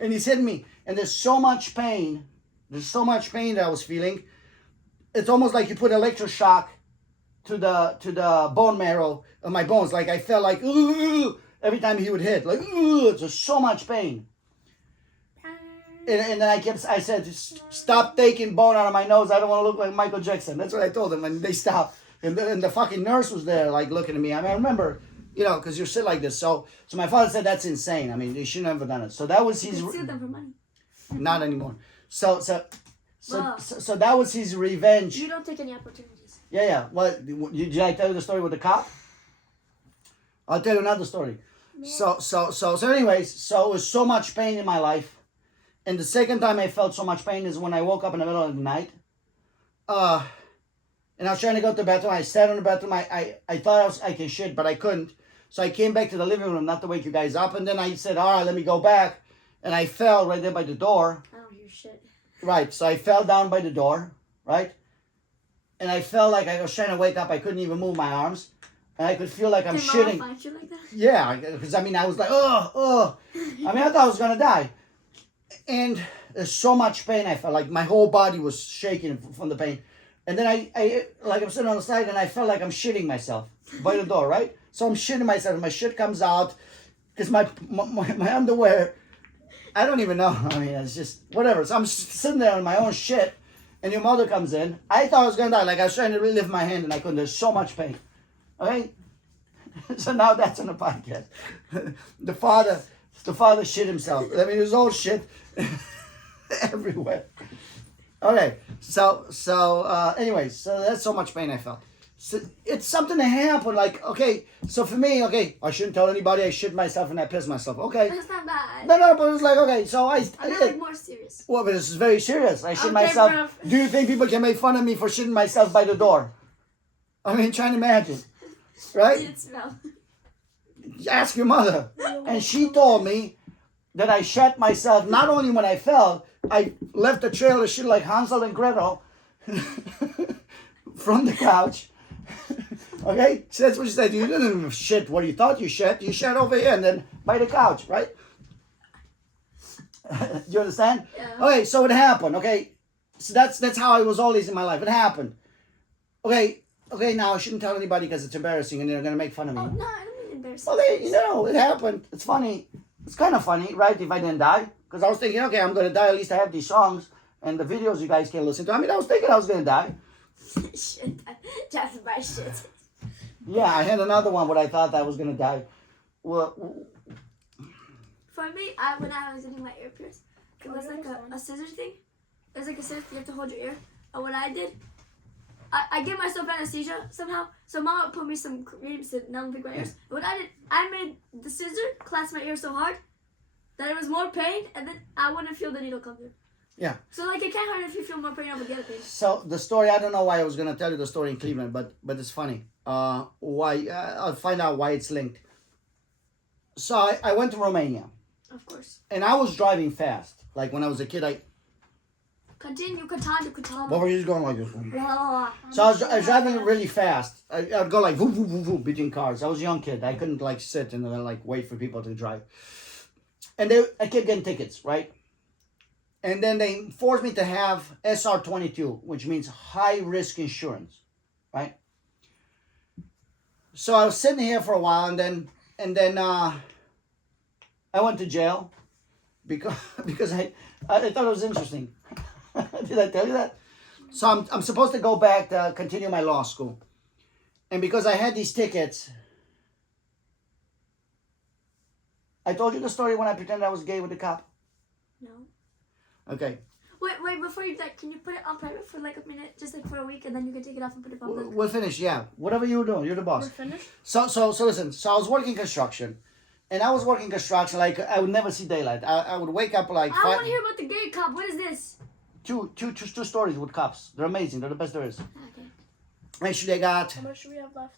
And he's hitting me. And there's so much pain. There's so much pain that I was feeling. It's almost like you put electroshock to the bone marrow of my bones. Like I felt like, ooh, every time he would hit. Like, ooh, it's just so much pain. And then I said, stop taking bone out of my nose. I don't want to look like Michael Jackson. That's what I told them. And they stopped. And the fucking nurse was there, like, looking at me. I mean, I remember, you know, because you're sit like this. So my father said, that's insane. I mean, they shouldn't have done it. So that was You his... could sue them for money. Not anymore. So Wow. that was his revenge. You don't take any opportunities. Yeah. What, did I tell you the story with the cop? I'll tell you another story. So anyways, so it was so much pain in my life. And the second time I felt so much pain is when I woke up in the middle of the night. And I was trying to go to the bathroom. I sat on the bathroom. I thought I could shit, but I couldn't. So I came back to the living room, not to wake you guys up. And then I said, all right, let me go back. And I fell right there by the door. I don't hear shit. Right. So I fell down by the door. Right. And I felt like I was trying to wake up. I couldn't even move my arms. And I could feel like I'm Did Mama shitting. find you like that? Yeah. Because, I mean, I was like, oh. I mean, I thought I was going to die. And there's so much pain. I felt like my whole body was shaking from the pain. And then I like I'm sitting on the side and I felt like I'm shitting myself by the door, right? So I'm shitting myself and my shit comes out because my underwear, I don't even know. I mean, it's just whatever. So I'm sitting there on my own shit and your mother comes in. I thought I was going to die. Like I was trying to relift my hand and I couldn't. There's so much pain. Okay? So now that's on the podcast. The father shit himself. I mean, there's all shit everywhere. Okay, so anyways, so that's so much pain I felt. So it's something that happened. Like, okay, so for me, okay, I shouldn't tell anybody. I shit myself and I piss myself. Okay. That's not bad. No, but it was like, okay, so I'm not like more serious. well, but this is very serious. I shit Okay, myself. bro. Do you think people can make fun of me for shitting myself by the door? I mean, trying to imagine, right? Did it smell? Ask your mother. And she told me that I shat myself not only when I fell, I left a trail of shit like Hansel and Gretel from the couch. Okay? So that's what she said. You didn't shit what you thought you shat. You shat over here and then by the couch, right? You understand? Yeah. Okay, so it happened, okay? So that's how I was always in my life. It happened. Okay, now I shouldn't tell anybody because it's embarrassing and they're going to make fun of me. Oh, no, I don't mean embarrassing. Okay, you know, it happened. It's funny. It's kind of funny, right, if I didn't die? Because I was thinking, okay, I'm going to die. At least I have these songs and the videos you guys can listen to. I mean, I was thinking I was going to die. Shit. Just by shit. Yeah, I had another one where I thought I was going to die. Well, For me, when I was getting my ear pierced, it was like a scissor thing. It was like a scissor, you have to hold your ear. And what I did, I gave myself anesthesia somehow. So mama put me some creams to numb my ears. What I did, I made the scissor clasp my ear so hard that it was more pain, and then I wouldn't feel the needle come through. yeah. So like it can't hurt if you feel more pain over the other pain. So the story, I don't know why I was going to tell you the story in Cleveland, but it's funny. Why? I'll find out why it's linked. So I went to Romania. Of course. And I was driving fast. Like when I was a kid, Continue. what were you just going like this? Blah. So I was driving really fast. I'd go like whoop, whoop, whoop, whoop, between cars. I was a young kid. I couldn't like sit and then like wait for people to drive. And I kept getting tickets, right? And then they forced me to have SR22, which means high risk insurance, right? So I was sitting here for a while, and then I went to jail because because I thought it was interesting. Did I tell you that? So I'm supposed to go back to continue my law school, and because I had these tickets, I told you the story when I pretended I was gay with the cop. No. Okay. Wait, before you like, can you put it on private for like a minute, just like for a week, and then you can take it off and put it on public? We'll finish. Yeah. Whatever you're doing, you're the boss. We're finished. So listen. So I was working construction, and I was working construction like I would never see daylight. I would wake up like I want to hear about the gay cop. What is this? two stories with cops. They're amazing. They're the best there is. Okay. Actually, they got. How much do we have left?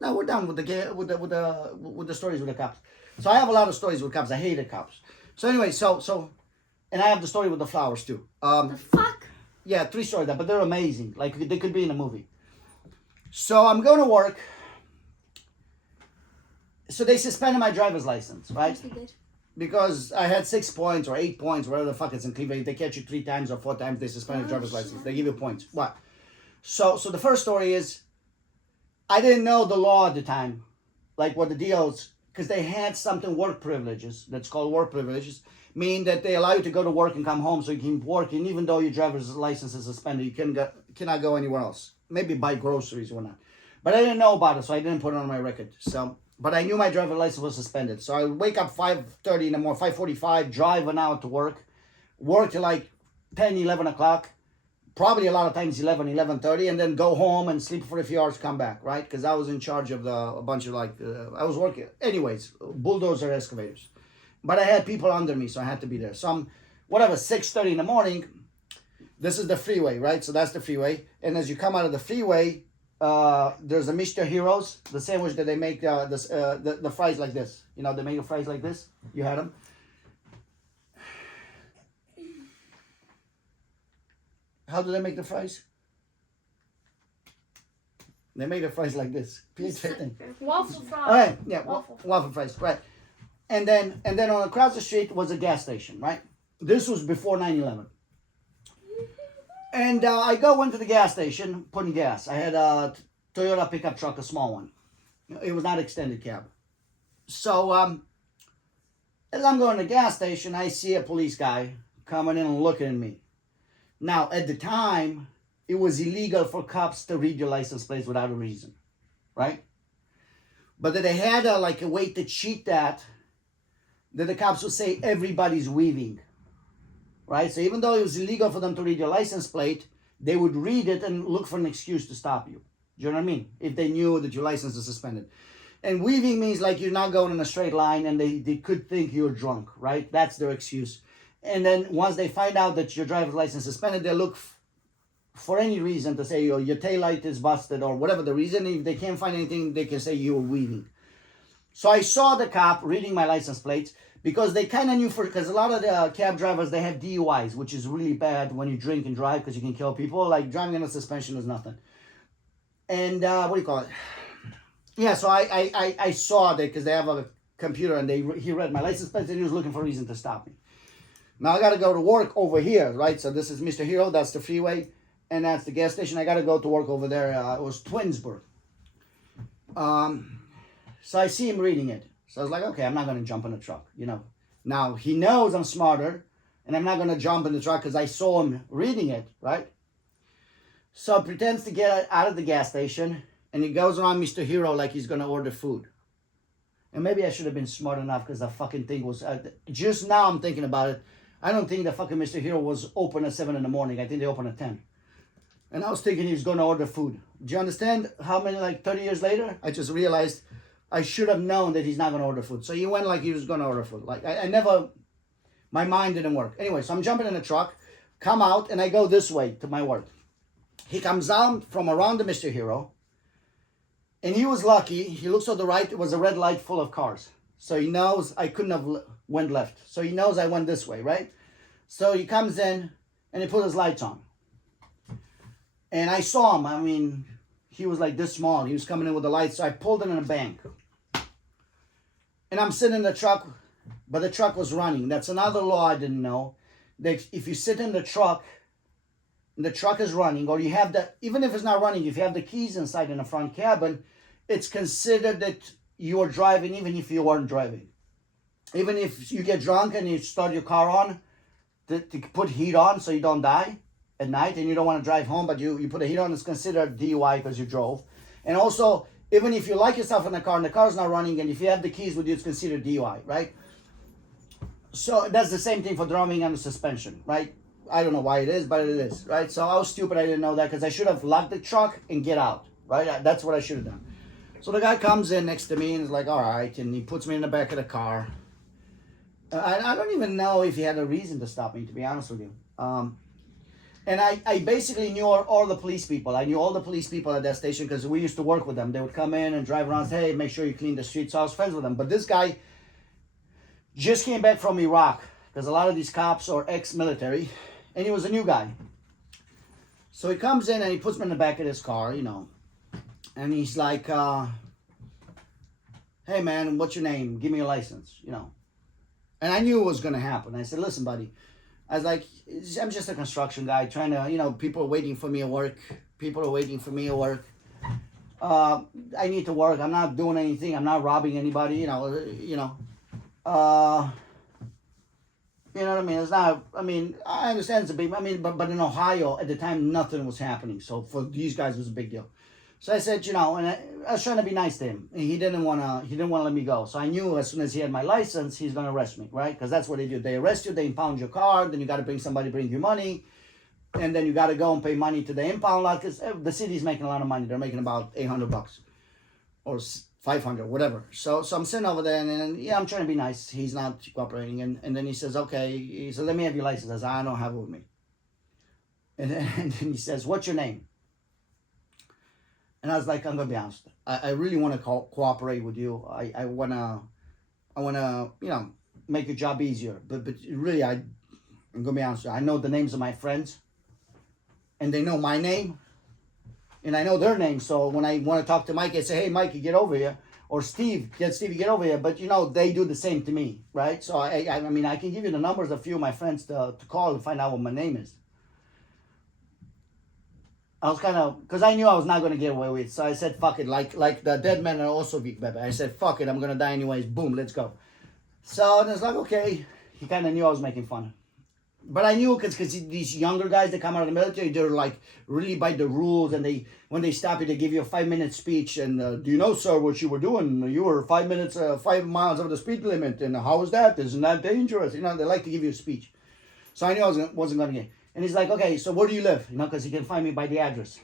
No, we're done with the stories with the cops. So I have a lot of stories with cops. I hate the cops. So anyway, so, and I have the story with the flowers too. The fuck? Yeah, 3 stories that, but they're amazing. Like they could be in a movie. So I'm going to work. So they suspended my driver's license, right? Yes, they did. Because I had 6 points or 8 points, whatever the fuck it's in Cleveland. If they catch you 3 times or 4 times, they suspend your driver's license. They give you points. What? So the first story is, I didn't know the law at the time, like what the deals, because they had something work privileges that's called work privileges, meaning that they allow you to go to work and come home so you can work, and even though your driver's license is suspended, you cannot go anywhere else. Maybe buy groceries or not. But I didn't know about it, so I didn't put it on my record. So, but I knew my driver's license was suspended. So I would wake up 5:30 in the morning, 5:45, drive an hour to work till like 10, 11 o'clock. Probably a lot of times 11, 11:30, and then go home and sleep for a few hours, come back, right? Because I was in charge of a bunch of I was working, anyways, bulldozer excavators. But I had people under me, so I had to be there. So I'm, 6:30 in the morning, this is the freeway, right? So that's the freeway. And as you come out of the freeway, there's a Mr. Heroes, the sandwich that they make, the fries like this. You know, they make the fries like this. You had them? How do they make the fries? They make the fries like this. Waffle fries. All right, yeah, Waffle. waffle fries, right. And then on across the street was a gas station, right? This was before 9/11. And I go into the gas station, putting gas. I had a Toyota pickup truck, a small one. It was not extended cab. So as I'm going to the gas station, I see a police guy coming in and looking at me. Now, at the time, it was illegal for cops to read your license plates without a reason, right? But that they had a way to cheat that the cops would say everybody's weaving, right? So even though it was illegal for them to read your license plate, they would read it and look for an excuse to stop you. Do you know what I mean? If they knew that your license is suspended. And weaving means like you're not going in a straight line and they could think you're drunk, right? That's their excuse. And then once they find out that your driver's license is suspended, they look for any reason to say your taillight is busted or whatever the reason. If they can't find anything, they can say you were weaving. So I saw the cop reading my license plates because they kind of knew, because a lot of the cab drivers, they have DUIs, which is really bad when you drink and drive because you can kill people. Like driving under suspension is nothing. And what do you call it? Yeah, so I saw that because they have a computer and he read my license plates and he was looking for a reason to stop me. Now I got to go to work over here, right? So this is Mr. Hero, that's the freeway, and that's the gas station. I got to go to work over there. It was Twinsburg. So I see him reading it. So I was like, okay, I'm not going to jump in the truck, you know. Now he knows I'm smarter, and I'm not going to jump in the truck because I saw him reading it, right? So he pretends to get out of the gas station, and he goes around Mr. Hero like he's going to order food. And maybe I should have been smart enough because the fucking thing was, just now I'm thinking about it, I don't think the fucking Mr. Hero was open at 7 in the morning. I think they open at 10. And I was thinking he was going to order food. Do you understand how many, 30 years later, I just realized I should have known that he's not going to order food. So he went like he was going to order food. Like I never, my mind didn't work. Anyway, so I'm jumping in the truck, come out, and I go this way to my work. He comes out from around the Mr. Hero, and he was lucky. He looks to the right. It was a red light full of cars. So he knows I couldn't have went left. So he knows I went this way, right? So he comes in and he put his lights on. And I saw him. I mean, he was like this small. He was coming in with the lights. So I pulled him in a bank. And I'm sitting in the truck, but the truck was running. That's another law I didn't know. That if you sit in the truck, and the truck is running, or you have the, even if it's not running, if you have the keys inside in the front cabin, it's considered that you are driving even if you weren't driving. Even if you get drunk and you start your car on to put heat on so you don't die at night and you don't want to drive home, but you put a heat on, it's considered DUI because you drove. And also, even if you like yourself in the car and the car's not running, and if you have the keys with you, it's considered DUI, right? So that's the same thing for driving under suspension, right? I don't know why it is, but it is, right? So I was stupid, I didn't know that, because I should have locked the truck and get out, right? That's what I should have done. So the guy comes in next to me and is like, all right, and he puts me in the back of the car. I don't even know if he had a reason to stop me, to be honest with you. And I basically knew all the police people. I knew all the police people at that station because we used to work with them. They would come in and drive around and say, hey, make sure you clean the streets. So I was friends with them. But this guy just came back from Iraq because a lot of these cops are ex-military. And he was a new guy. So he comes in and he puts me in the back of his car, you know. And he's like, hey, man, what's your name? Give me your license, you know. And I knew it was going to happen. I said, listen, buddy. I was like, I'm just a construction guy trying to, you know, people are waiting for me at work. People are waiting for me at work. I need to work. I'm not doing anything. I'm not robbing anybody, you know. You know what I mean? It's not, I mean, I understand it's a big, I mean, but in Ohio, at the time, nothing was happening. So for these guys, it was a big deal. So I said, you know, and I was trying to be nice to him. And he didn't want to let me go. So I knew as soon as he had my license, he's going to arrest me, right? Because that's what they do. They arrest you, they impound your car, then you got to bring somebody bring you money. And then you got to go and pay money to the impound lot because the city's making a lot of money. They're making about $800 or 500, whatever. So I'm sitting over there and yeah, I'm trying to be nice. He's not cooperating. And then he says, okay. He said, let me have your license. I said, I don't have it with me. And then he says, what's your name? And I was like, I'm gonna be honest. I really want to cooperate with you. I wanna, you know, make your job easier. But really, I'm gonna be honest with you. I know the names of my friends, and they know my name, and I know their names. So when I want to talk to Mike, I say, hey, Mikey, get over here, or Stevie, get over here. But you know, they do the same to me, right? So I mean, I can give you the numbers of a few of my friends to call and find out what my name is. I was kind of, because I knew I was not going to get away with it. So I said, fuck it. Like the dead man and also Vic Bebe. I said, fuck it. I'm going to die anyways. Boom, let's go. So and it's like, okay. He kind of knew I was making fun. But I knew because these younger guys that come out of the military, they're like really by the rules. And when they stop you, they give you a 5-minute speech. And do you know, sir, what you were doing? You were 5 miles over the speed limit. And how was that? Isn't that dangerous? You know, they like to give you a speech. So I knew I wasn't going to get. And he's like, okay, so where do you live? You know, because he can find me by the address.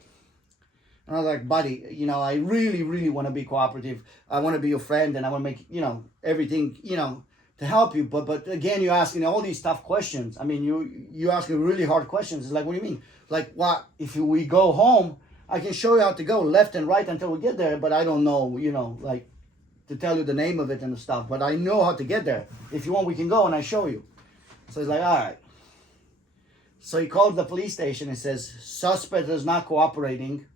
And I was like, buddy, you know, I really, really want to be cooperative. I want to be your friend, and I want to make, you know, everything, you know, to help you. But again, you're asking all these tough questions. I mean, you asking really hard questions. It's like, what do you mean? Like, what? If we go home, I can show you how to go left and right until we get there, but I don't know, you know, like, to tell you the name of it and the stuff. But I know how to get there. If you want, we can go, and I show you. So he's like, all right. So he calls the police station and says, suspect is not cooperating.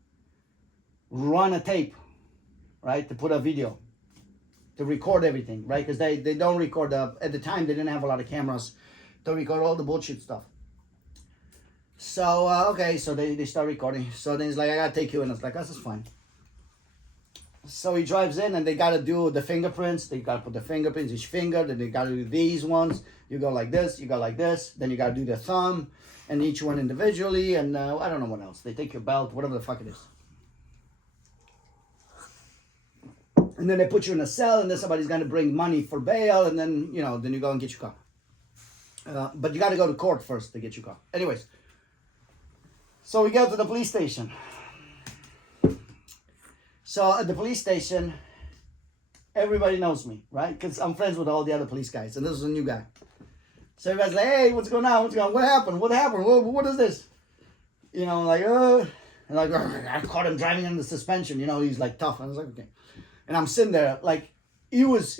Run a tape, right? To put a video, to record everything, right? Because they don't record, at the time, they didn't have a lot of cameras to record all the bullshit stuff. So, okay, so they start recording. So then he's like, I got to take you in. I was like, this is fine. So he drives in and they got to do the fingerprints. They got to put the fingerprints, each finger. Then they got to do these ones. You go like this, you go like this. Then you got to do the thumb. And each one individually, and I don't know what else. They take your belt, whatever the fuck it is. And then they put you in a cell, and then somebody's going to bring money for bail, and then, you know, then you go and get your car. But you got to go to court first to get your car. Anyways, so we go to the police station. So at the police station, everybody knows me, right? Because I'm friends with all the other police guys, and this is a new guy. So everybody's like, hey, what's going on? What's going on? What happened? What happened? What is this? You know, like, and like, I caught him driving under suspension. You know, he's like tough. And I was like, okay. And I'm sitting there, like, it was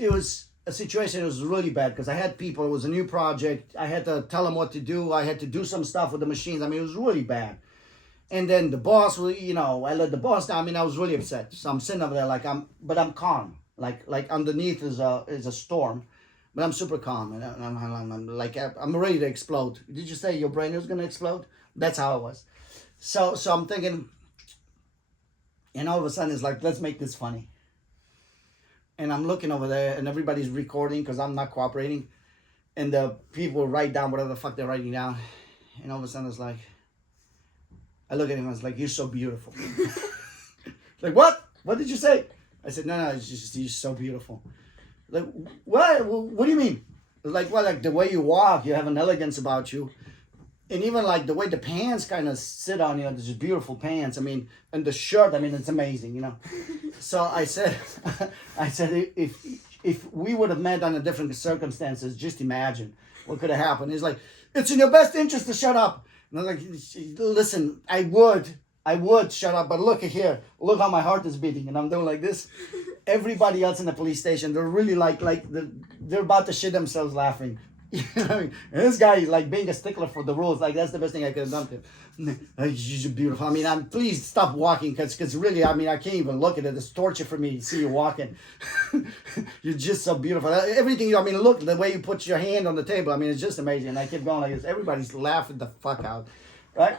a situation that was really bad because I had people. It was a new project. I had to tell them what to do. I had to do some stuff with the machines. I mean, it was really bad. And then the boss, you know, I let the boss down. I mean, I was really upset. So I'm sitting over there, like, I'm calm. Like underneath is a storm. But I'm super calm, and I'm like, I'm ready to explode. Did you say your brain was going to explode? That's how it was. So I'm thinking, and all of a sudden it's like, let's make this funny. and I'm looking over there, and everybody's recording because I'm not cooperating, and the people write down whatever the fuck they're writing down, and all of a sudden it's like, I look at him, I was like, "You're so beautiful." Like, what? What did you say? I said, no, it's just, you're so beautiful. Like, what? What do you mean? Like, what? Like the way you walk, you have an elegance about you. And even like the way the pants kind of sit on you, these beautiful pants. I mean, and the shirt, I mean, it's amazing, you know. So I said, if we would have met under different circumstances, just imagine what could have happened. He's like, it's in your best interest to shut up. And I was like, listen, I would shut up, but look at here. Look how my heart is beating, and I'm doing like this. Everybody else in the police station, they're really they're about to shit themselves laughing. You know what I mean? And this guy is like being a stickler for the rules. Like, that's the best thing I could have done to him. You're beautiful. I mean, please stop walking, because really, I mean, I can't even look at it. It's torture for me to see you walking. You're just so beautiful. Everything, I mean, look, the way you put your hand on the table, I mean, it's just amazing. And I kept going like this. Everybody's laughing the fuck out, right?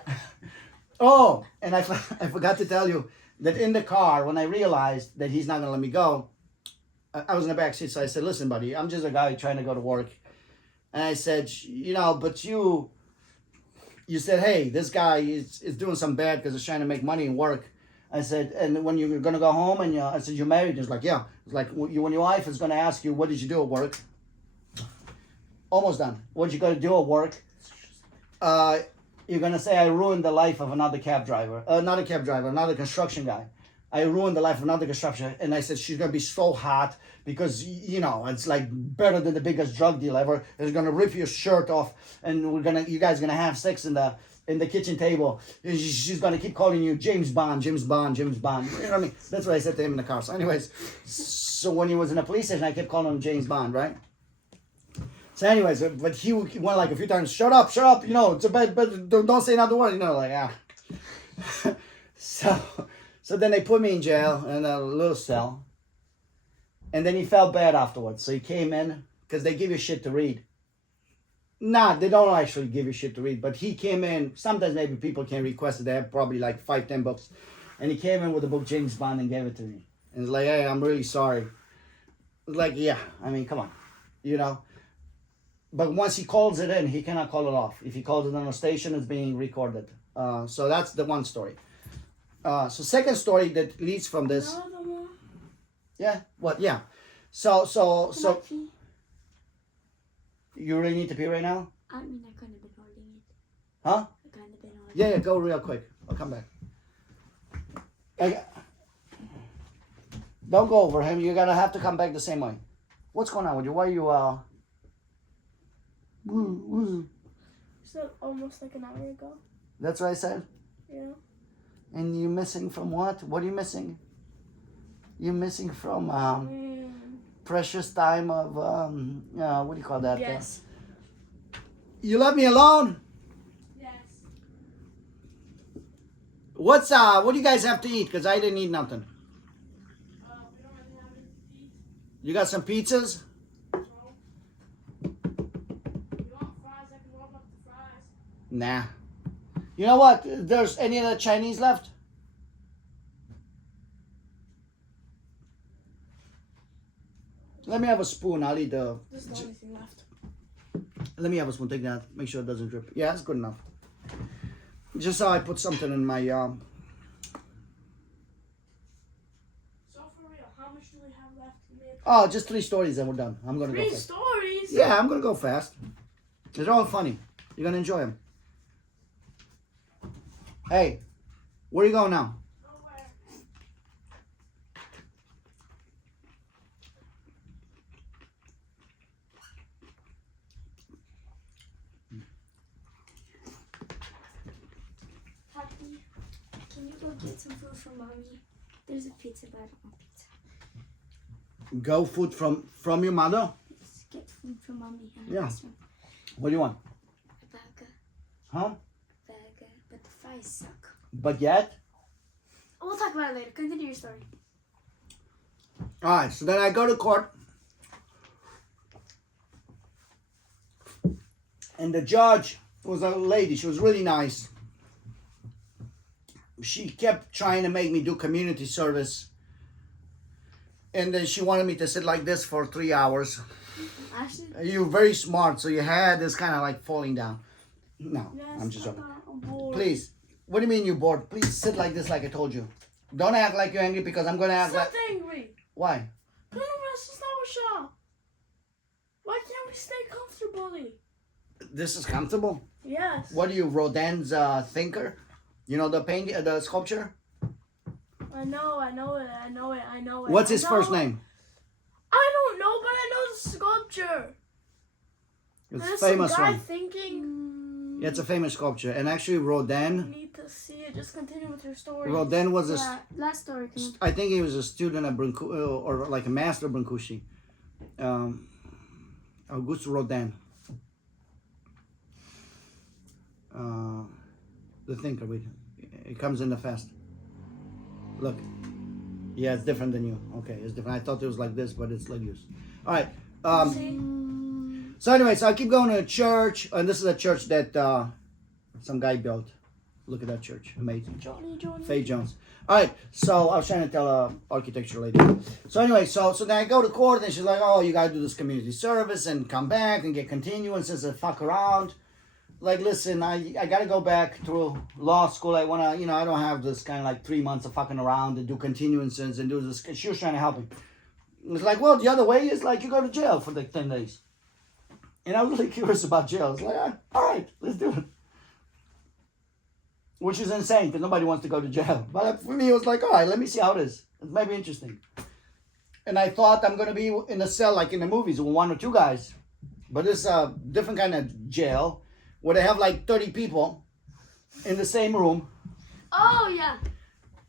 Oh, and I forgot to tell you that in the car, when I realized that he's not going to let me go, I was in the back seat, so I said, listen, buddy, I'm just a guy trying to go to work. And I said, you know, but you said, hey, this guy is doing something bad because he's trying to make money and work. I said, and when you're going to go home, and I said, you're married? He's like, yeah. It's like, when your wife is going to ask you, what did you do at work? Almost done. What you got to do at work? You're going to say, I ruined the life of another another construction guy. I ruined the life of another construction. And I said, she's going to be so hot because, you know, it's like better than the biggest drug deal ever. It's going to rip your shirt off, and you guys going to have sex in the kitchen table. She's going to keep calling you James Bond, James Bond, James Bond. You know what I mean? That's what I said to him in the car. So anyways, so when he was in the police station, I kept calling him James Bond, right? So anyways, but he went like a few times, shut up, you know, it's a bad, but don't say another word, you know, like, ah. So then they put me in jail, in a little cell. And then he felt bad afterwards. So he came in, because they give you shit to read. Nah, they don't actually give you shit to read, but he came in, sometimes maybe people can request it, they have probably like 5-10 books. And he came in with the book James Bond and gave it to me. And he's like, hey, I'm really sorry. I was like, yeah, I mean, come on, you know. But once he calls it in, he cannot call it off. If he calls it on a station, it's being recorded. So that's the one story. So second story that leads from this. Yeah, what? Yeah. So you really need to pee right now? I mean, I couldn't have been holding it. Huh? I couldn't have been holding Yeah, yeah, go real quick. I'll come back. Don't go over him. You're gonna have to come back the same way. What's going on with you? Why are you So almost like an hour ago. That's what I said? Yeah. And you missing from what? What are you missing? You're missing from precious time of what do you call that? Yes. You let me alone? Yes. What do you guys have to eat? Because I didn't eat nothing. We don't really have anything to eat. You got some pizzas? No. You want fries? I can warm up the fries. Nah. You know what? There's any of the Chinese left? Let me have a spoon. I'll eat the... There's not anything left. Let me have a spoon. Take that. Make sure it doesn't drip. Yeah, that's good enough. Just so I put something in my... So for real, how much do we have left to make? Oh, just 3 stories and we're done. I'm going to go 3 fast. stories? Yeah, I'm going to go fast. They're all funny. You're going to enjoy them. Hey, where are you going now? Nowhere. Happy, can you go get some food from mommy? There's a pizza, but I don't want pizza. Go food from your mother? Just get food from mommy in the Yeah. restaurant. What do you want? A burger. Huh? Burger. But the fries suck. But yet? We'll talk about it later. Continue your story. Alright, so then I go to court. And the judge was a lady. She was really nice. She kept trying to make me do community service. and then she wanted me to sit like this for 3 hours. Actually, You're very smart, so your head is kind of like falling down. No, Yes, I'm just joking. I'm bored. Please, what do you mean you're bored? Please sit like this, like I told you. Don't act like you're angry because I'm gonna act Not like. angry. Why? Come on, this is our shop. Why can't we stay comfortably? This is comfortable. Yes. What are you, Rodin's thinker? You know the painting, the sculpture. I know it. What's I his know first it. name? I don't know, but I know the sculpture. It's a There's famous some guy one. thinking. Yeah, it's a famous sculpture, and actually Rodin. You need to see it. Just continue with your story. Rodin was a. yeah, last story. Come on. I think he was a student at or like a master of Brancusi. Auguste Rodin. The thinker. Wait, it comes in the fast. Look. Yeah, it's different than you. Okay, it's different. I thought it was like this, but it's like yours. All right. See? So anyway, so I keep going to church, and this is a church that some guy built. Look at that church. Amazing. Johnny. Faye Jones. All right, so I was trying to tell a architecture lady. So anyway, so then I go to court, and she's like, "Oh, you gotta do this community service and come back and get continuances and fuck around." Like, listen, I gotta go back to law school. I wanna, I don't have this kind of like 3 months of fucking around and do continuances and do this. She was trying to help me. It's like, well, the other way is like you go to jail for like 10 days. And I was really curious about jail. It's like, all right, let's do it. Which is insane because nobody wants to go to jail. But for me, it was like, all right, let me see how it is. It might be interesting. And I thought I'm going to be in a cell like in the movies with 1 or 2 guys. But it's a different kind of jail where they have like 30 people in the same room. Oh yeah,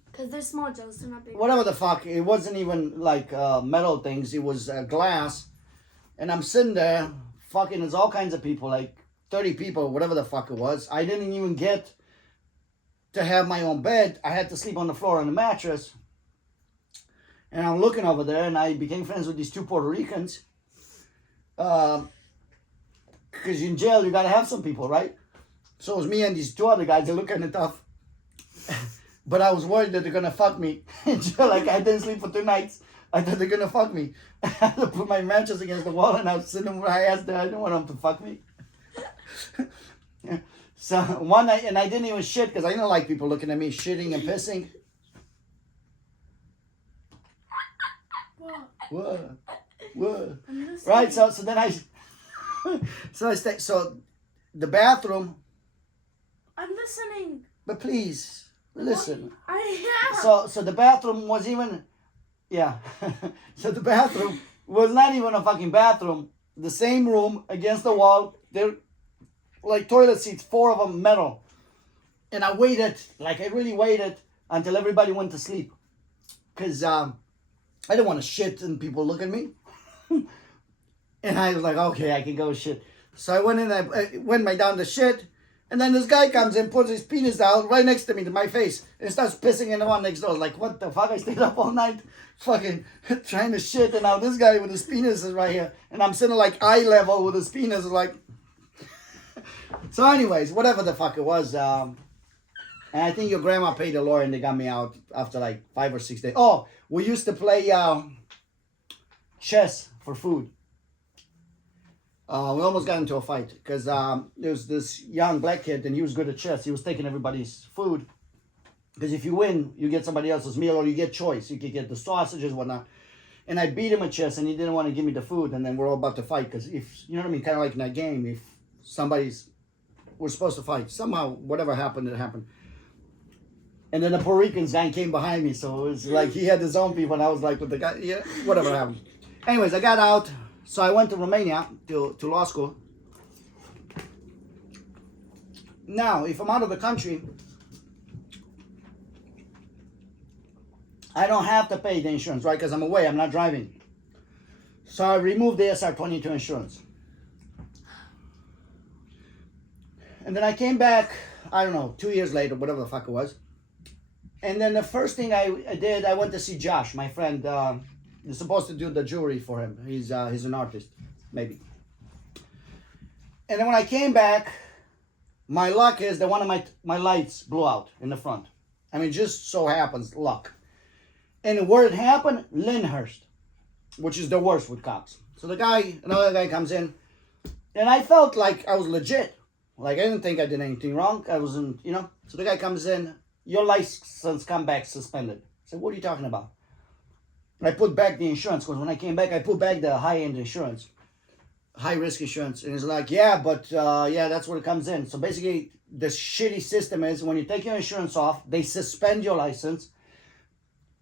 because they're small jails. They're not big. Whatever the fuck. It wasn't even like metal things. It was glass. And I'm sitting there, fucking, there's all kinds of people, like 30 people, whatever the fuck it was. I didn't even get to have my own bed. I had to sleep on the floor on the mattress. And I'm looking over there, and I became friends with these 2 Puerto Ricans. Because in jail, you gotta have some people, right? So it was me and these 2 other guys. They look kind of tough. But I was worried that they're gonna fuck me in jail. Like, I didn't sleep for 2 nights. I thought they're gonna fuck me. I had to put my mattress against the wall, and I was sitting where I asked them. I didn't want them to fuck me. So one night, and I didn't even shit because I didn't like people looking at me shitting and pissing. What? What? Right. So then I. So the bathroom. I'm listening. But please listen. I am. So the bathroom was even. Yeah. So the bathroom was not even a fucking bathroom. The same room against the wall. They're like toilet seats, 4 of them metal. And I waited, like I really waited until everybody went to sleep. Because I didn't want to shit and people look at me. And I was like, okay, I can go shit. So I went in, I went down to shit. And then this guy comes in, puts his penis out right next to me, to my face, and starts pissing in the one next door. Like, what the fuck? I stayed up all night fucking trying to shit, and now this guy with his penis is right here. And I'm sitting like eye level with his penis, like... So anyways, whatever the fuck it was, and I think your grandma paid a lawyer and they got me out after like 5 or 6 days. Oh, we used to play chess for food. We almost got into a fight because there was this young black kid and he was good at chess. He was taking everybody's food. Because if you win, you get somebody else's meal or you get choice. You could get the sausages, whatnot. And I beat him at chess and he didn't want to give me the food. And then we're all about to fight because if, you know what I mean, kind of like in that game, if we're supposed to fight. Somehow, whatever happened, it happened. And then the Puerto Ricans guy came behind me. So it was like he had his own people and I was like with the guy, yeah, whatever happened. Anyways, I got out. So I went to Romania to law school. Now, if I'm out of the country, I don't have to pay the insurance, right? Because I'm away, I'm not driving. So I removed the SR22 insurance. And then I came back, I don't know, 2 years later, whatever the fuck it was. And then the first thing I did, I went to see Josh, my friend. You're supposed to do the jewelry for him. He's an artist, maybe. And then when I came back, my luck is that one of my lights blew out in the front. I mean, just so happens, luck. And where it happened, Lyndhurst. which is the worst with cops. So another guy comes in, and I felt like I was legit. Like I didn't think I did anything wrong. I wasn't, So the guy comes in, your license come back suspended. I said, what are you talking about? I put back the insurance, because when I came back, I put back the high-end insurance, high-risk insurance. And he's like, yeah, but that's where it comes in. So basically, the shitty system is when you take your insurance off, they suspend your license.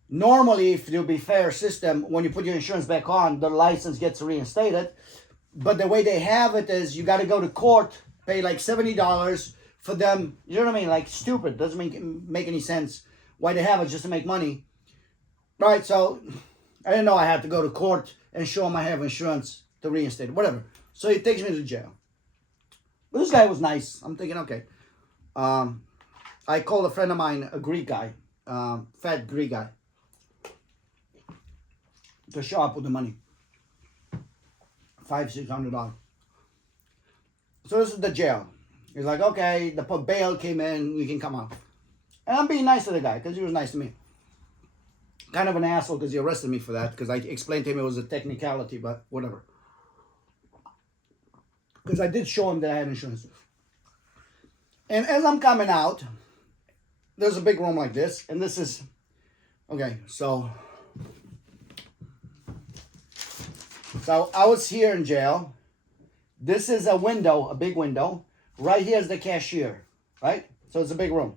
Normally, if it'll be fair system, when you put your insurance back on, the license gets reinstated. But the way they have it is you got to go to court, pay like $70 for them. You know what I mean? Like stupid. Doesn't make any sense why they have it, just to make money. Right? So I didn't know I had to go to court and show them I have insurance to reinstate it. Whatever. So he takes me to jail. But this guy was nice. I'm thinking, okay. I called a friend of mine, a Greek guy, fat Greek guy, to show up with the money. $500-600. So this is the jail. He's like, okay, the bail came in, you can come out. And I'm being nice to the guy, because he was nice to me. Kind of an asshole, because he arrested me for that, because I explained to him it was a technicality, but whatever. Because I did show him that I had insurance. And as I'm coming out, there's a big room like this, and this is, okay, so I was here in jail. This is a window, a big window. Right here is the cashier, right? So it's a big room.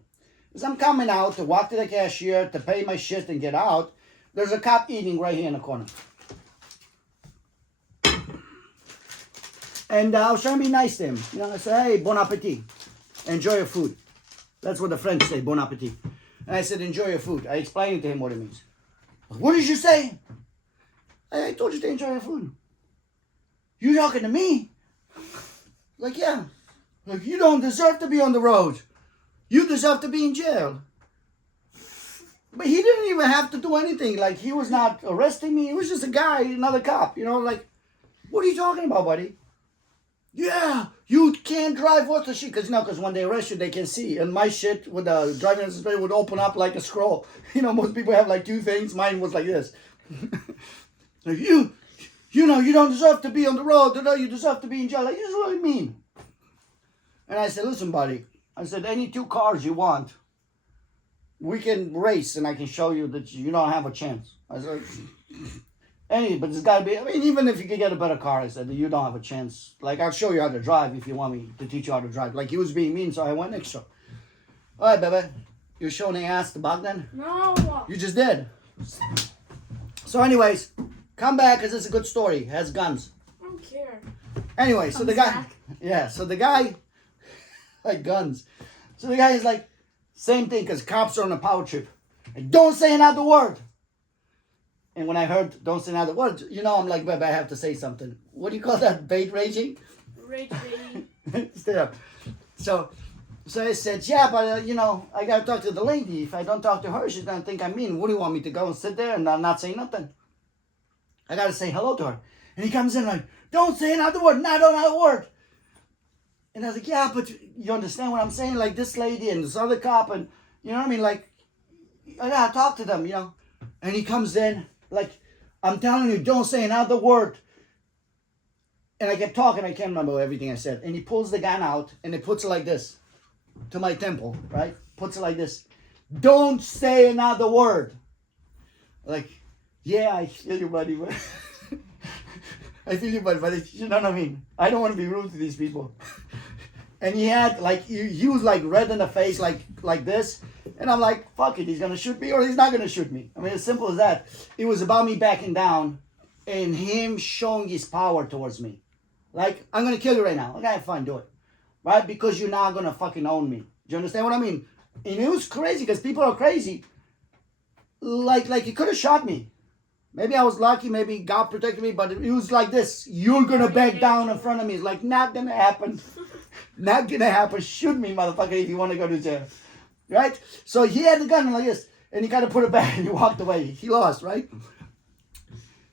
As I'm coming out to walk to the cashier to pay my shit and get out, there's a cop eating right here in the corner. And I was trying to be nice to him. I said, hey, bon appetit. Enjoy your food. That's what the French say, bon appetit. And I said, enjoy your food. I explained to him what it means. What did you say? I told you to enjoy your food. You talking to me? Like, yeah. Like, you don't deserve to be on the road. You deserve to be in jail. But he didn't even have to do anything. Like, he was not arresting me. He was just a guy, another cop. Like, what are you talking about, buddy? Yeah, you can't drive what's the shit. Because when they arrest you, they can see. And my shit with the driving license plate would open up like a scroll. Most people have like two things. Mine was like this. Like, you don't deserve to be on the road. You deserve to be in jail. Like, this is what I mean. And I said, listen, buddy. I said, any two cars you want, we can race and I can show you that you don't have a chance. I said, but it's got to be, even if you could get a better car, I said, you don't have a chance. Like, I'll show you how to drive if you want me to teach you how to drive. Like, he was being mean, so I went extra. All right, baby. You're showing the ass to Bogdan? No. You just did. So anyways, come back because it's a good story. It has guns. I don't care. Anyway, so the guy, like guns. So the guy is like, same thing, because cops are on a power trip. And don't say another word. And when I heard don't say another word, I'm like, babe, I have to say something. What do you call that? Bait raging? Rage baby. Stay up. So I said, yeah, but, I got to talk to the lady. If I don't talk to her, she's going to think I'm mean. What do you want me to go and sit there and not say nothing? I got to say hello to her. And he comes in like, don't say another word, not another word. And I was like, yeah, but you understand what I'm saying? Like this lady and this other cop and, you know what I mean? Like, I got to talk to them, And he comes in like, I'm telling you, don't say another word. And I kept talking. I can't remember everything I said. And he pulls the gun out and he puts it like this to my temple, right? Puts it like this. Don't say another word. Like, yeah, I feel you, buddy. I feel you, buddy. But you know what I mean? I don't want to be rude to these people. And he had, like, he was, like, red in the face, like this. And I'm like, fuck it. He's going to shoot me or he's not going to shoot me. I mean, as simple as that. It was about me backing down and him showing his power towards me. Like, I'm going to kill you right now. Okay, fine, do it. Right? Because you're not going to fucking own me. Do you understand what I mean? And it was crazy because people are crazy. Like he could have shot me. Maybe I was lucky. Maybe God protected me. But it was like this. You're going to back down in front of me. It's like, not going to happen. Not going to happen. Shoot me, motherfucker, if you want to go to jail. Right? So he had the gun like this. And he kind of put it back and he walked away. He lost, right?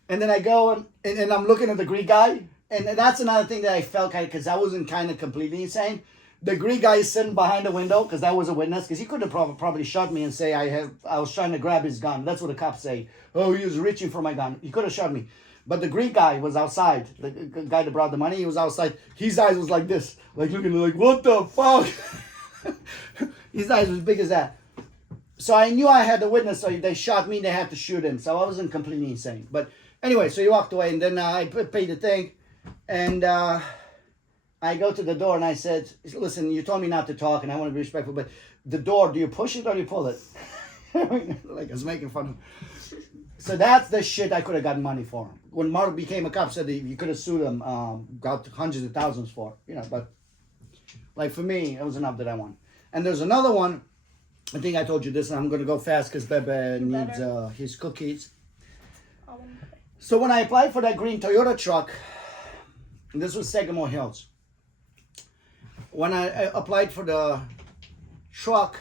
And then I go and I'm looking at the Greek guy. And that's another thing that I felt because I wasn't kind of completely insane. The Greek guy is sitting behind the window because I was a witness. Because he could have probably shot me and say I was trying to grab his gun. That's what the cops say. Oh, he was reaching for my gun. He could have shot me. But the Greek guy was outside. The guy that brought the money, he was outside. His eyes was like this, like looking like, what the fuck? His eyes was big as that. So I knew I had the witness, so they shot me, they had to shoot him. So I wasn't completely insane. But anyway, so he walked away, and then I paid the thing, and I go to the door, and I said, listen, you told me not to talk, and I want to be respectful, but the door, do you push it or do you pull it? Like I was making fun of him. So that's the shit I could have gotten money for. When Mark became a cop, said that you could have sued him, got hundreds of thousands for, but like for me, it was enough that I won. And there's another one, I think I told you this, and I'm going to go fast because Bebe needs his cookies. So when I applied for that green Toyota truck, and this was Sagamore Hills. When I applied for the truck,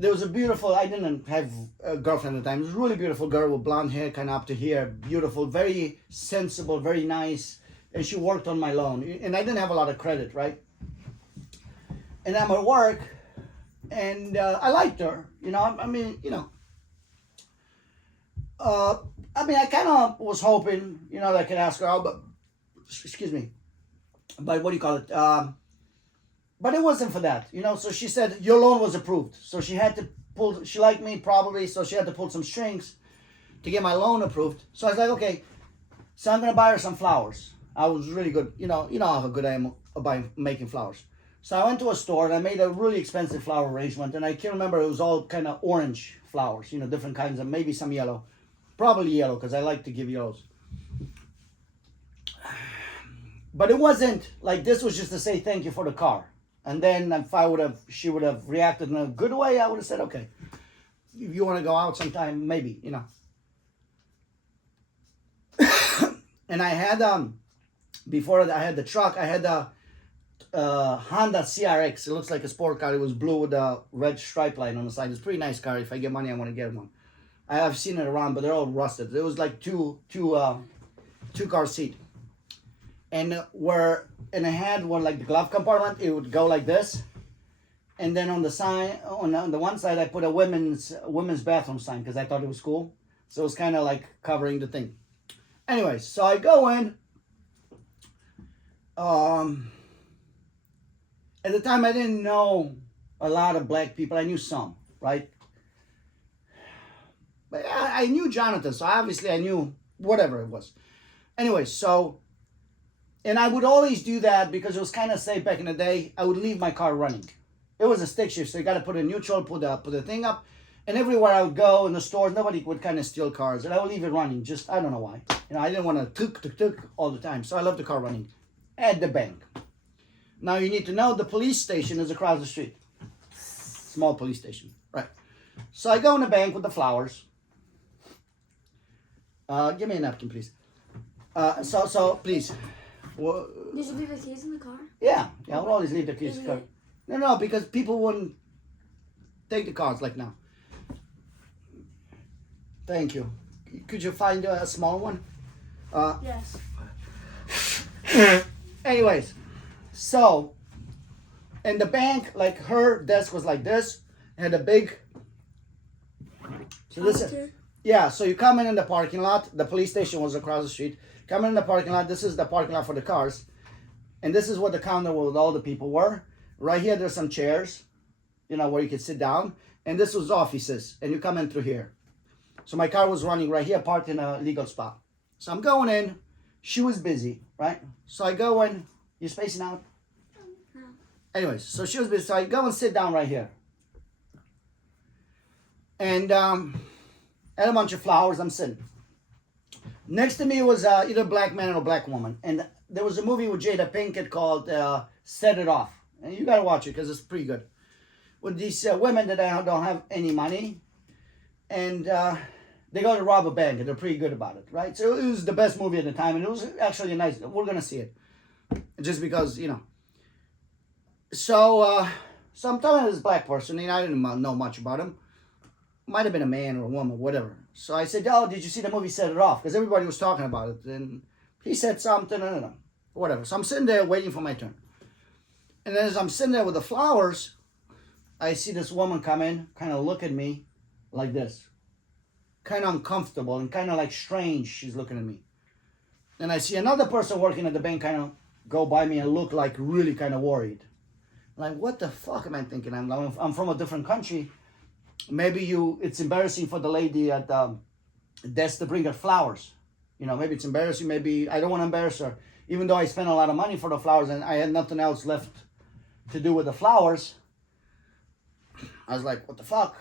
there was a beautiful, I didn't have a girlfriend at the time. It was a really beautiful girl with blonde hair, kind of up to here. Beautiful, very sensible, very nice. And she worked on my loan. And I didn't have a lot of credit, right? And I'm at work, and I liked her. I kind of was hoping, that I could ask her out, but, excuse me. But what do you call it? But it wasn't for that, So she said, your loan was approved. So she had to she liked me probably, so she had to pull some strings to get my loan approved. So I was like, okay, so I'm going to buy her some flowers. I was really good. You know how good I am about making flowers. So I went to a store and I made a really expensive flower arrangement. And I can't remember, it was all kind of orange flowers, different kinds of, maybe some yellow. Probably yellow, because I like to give yellows. But it wasn't like this was just to say thank you for the car. And then if she would have reacted in a good way, I would have said, okay, if you want to go out sometime, maybe, And I had, before I had the truck, I had a Honda CRX. It looks like a sport car. It was blue with a red stripe line on the side. It's a pretty nice car. If I get money, I want to get one. I have seen it around, but they're all rusted. It was like two car seat. And I had one like the glove compartment. It would go like this, and then on the side, on the one side, I put a women's bathroom sign because I thought it was cool. So it was kind of like covering the thing. Anyways, so I go in. At the time, I didn't know a lot of black people. I knew some, right? But I knew Jonathan, so obviously I knew whatever it was. Anyway, so. And I would always do that because it was kind of safe back in the day. I would leave my car running. It was a stick shift, so you got to put it in neutral, put the thing up. And everywhere I would go in the stores, nobody would kind of steal cars. And I would leave it running. Just, I don't know why. I didn't want to tuk all the time. So I left the car running at the bank. Now you need to know the police station is across the street. Small police station. Right. So I go in the bank with the flowers. Give me a napkin, please. So please. Well, did you leave the keys in the car? Yeah, I would always leave the keys in the car. No, because people wouldn't take the cars like now. Thank you. Could you find a small one? Yes. Anyways, so in the bank, like her desk was like this, had a big. So this is, yeah. So you come in the parking lot. The police station was across the street. Come in the parking lot. This is the parking lot for the cars. And this is what the counter with all the people were. Right here, there's some chairs, where you could sit down. And this was offices. And you come in through here. So my car was running right here, parked in a legal spot. So I'm going in. She was busy, right? So I go in. You spacing out? No. Anyways, so she was busy. So I go and sit down right here. And had a bunch of flowers. I'm sitting. Next to me was either a black man or a black woman. And there was a movie with Jada Pinkett called Set It Off. And you got to watch it because it's pretty good. With these women that don't have any money. And they go to rob a bank. And they're pretty good about it, right? So it was the best movie at the time. And it was actually nice. We're going to see it. Just because, So I'm telling this black person. I didn't know much about him. Might have been a man or a woman, whatever. So I said, oh, did you see the movie Set It Off? Because everybody was talking about it. And he said something, I don't know, whatever. So I'm sitting there waiting for my turn. And as I'm sitting there with the flowers, I see this woman come in, kind of look at me like this. kind of uncomfortable and kind of like strange. She's looking at me. And I see another person working at the bank kind of go by me and look like really kind of worried. Like, what the fuck am I thinking? I'm from a different country. Maybe it's embarrassing for the lady at the desk to bring her flowers. You know, maybe it's embarrassing. Maybe I don't want to embarrass her. Even though I spent a lot of money for the flowers and I had nothing else left to do with the flowers. I was like, what the fuck?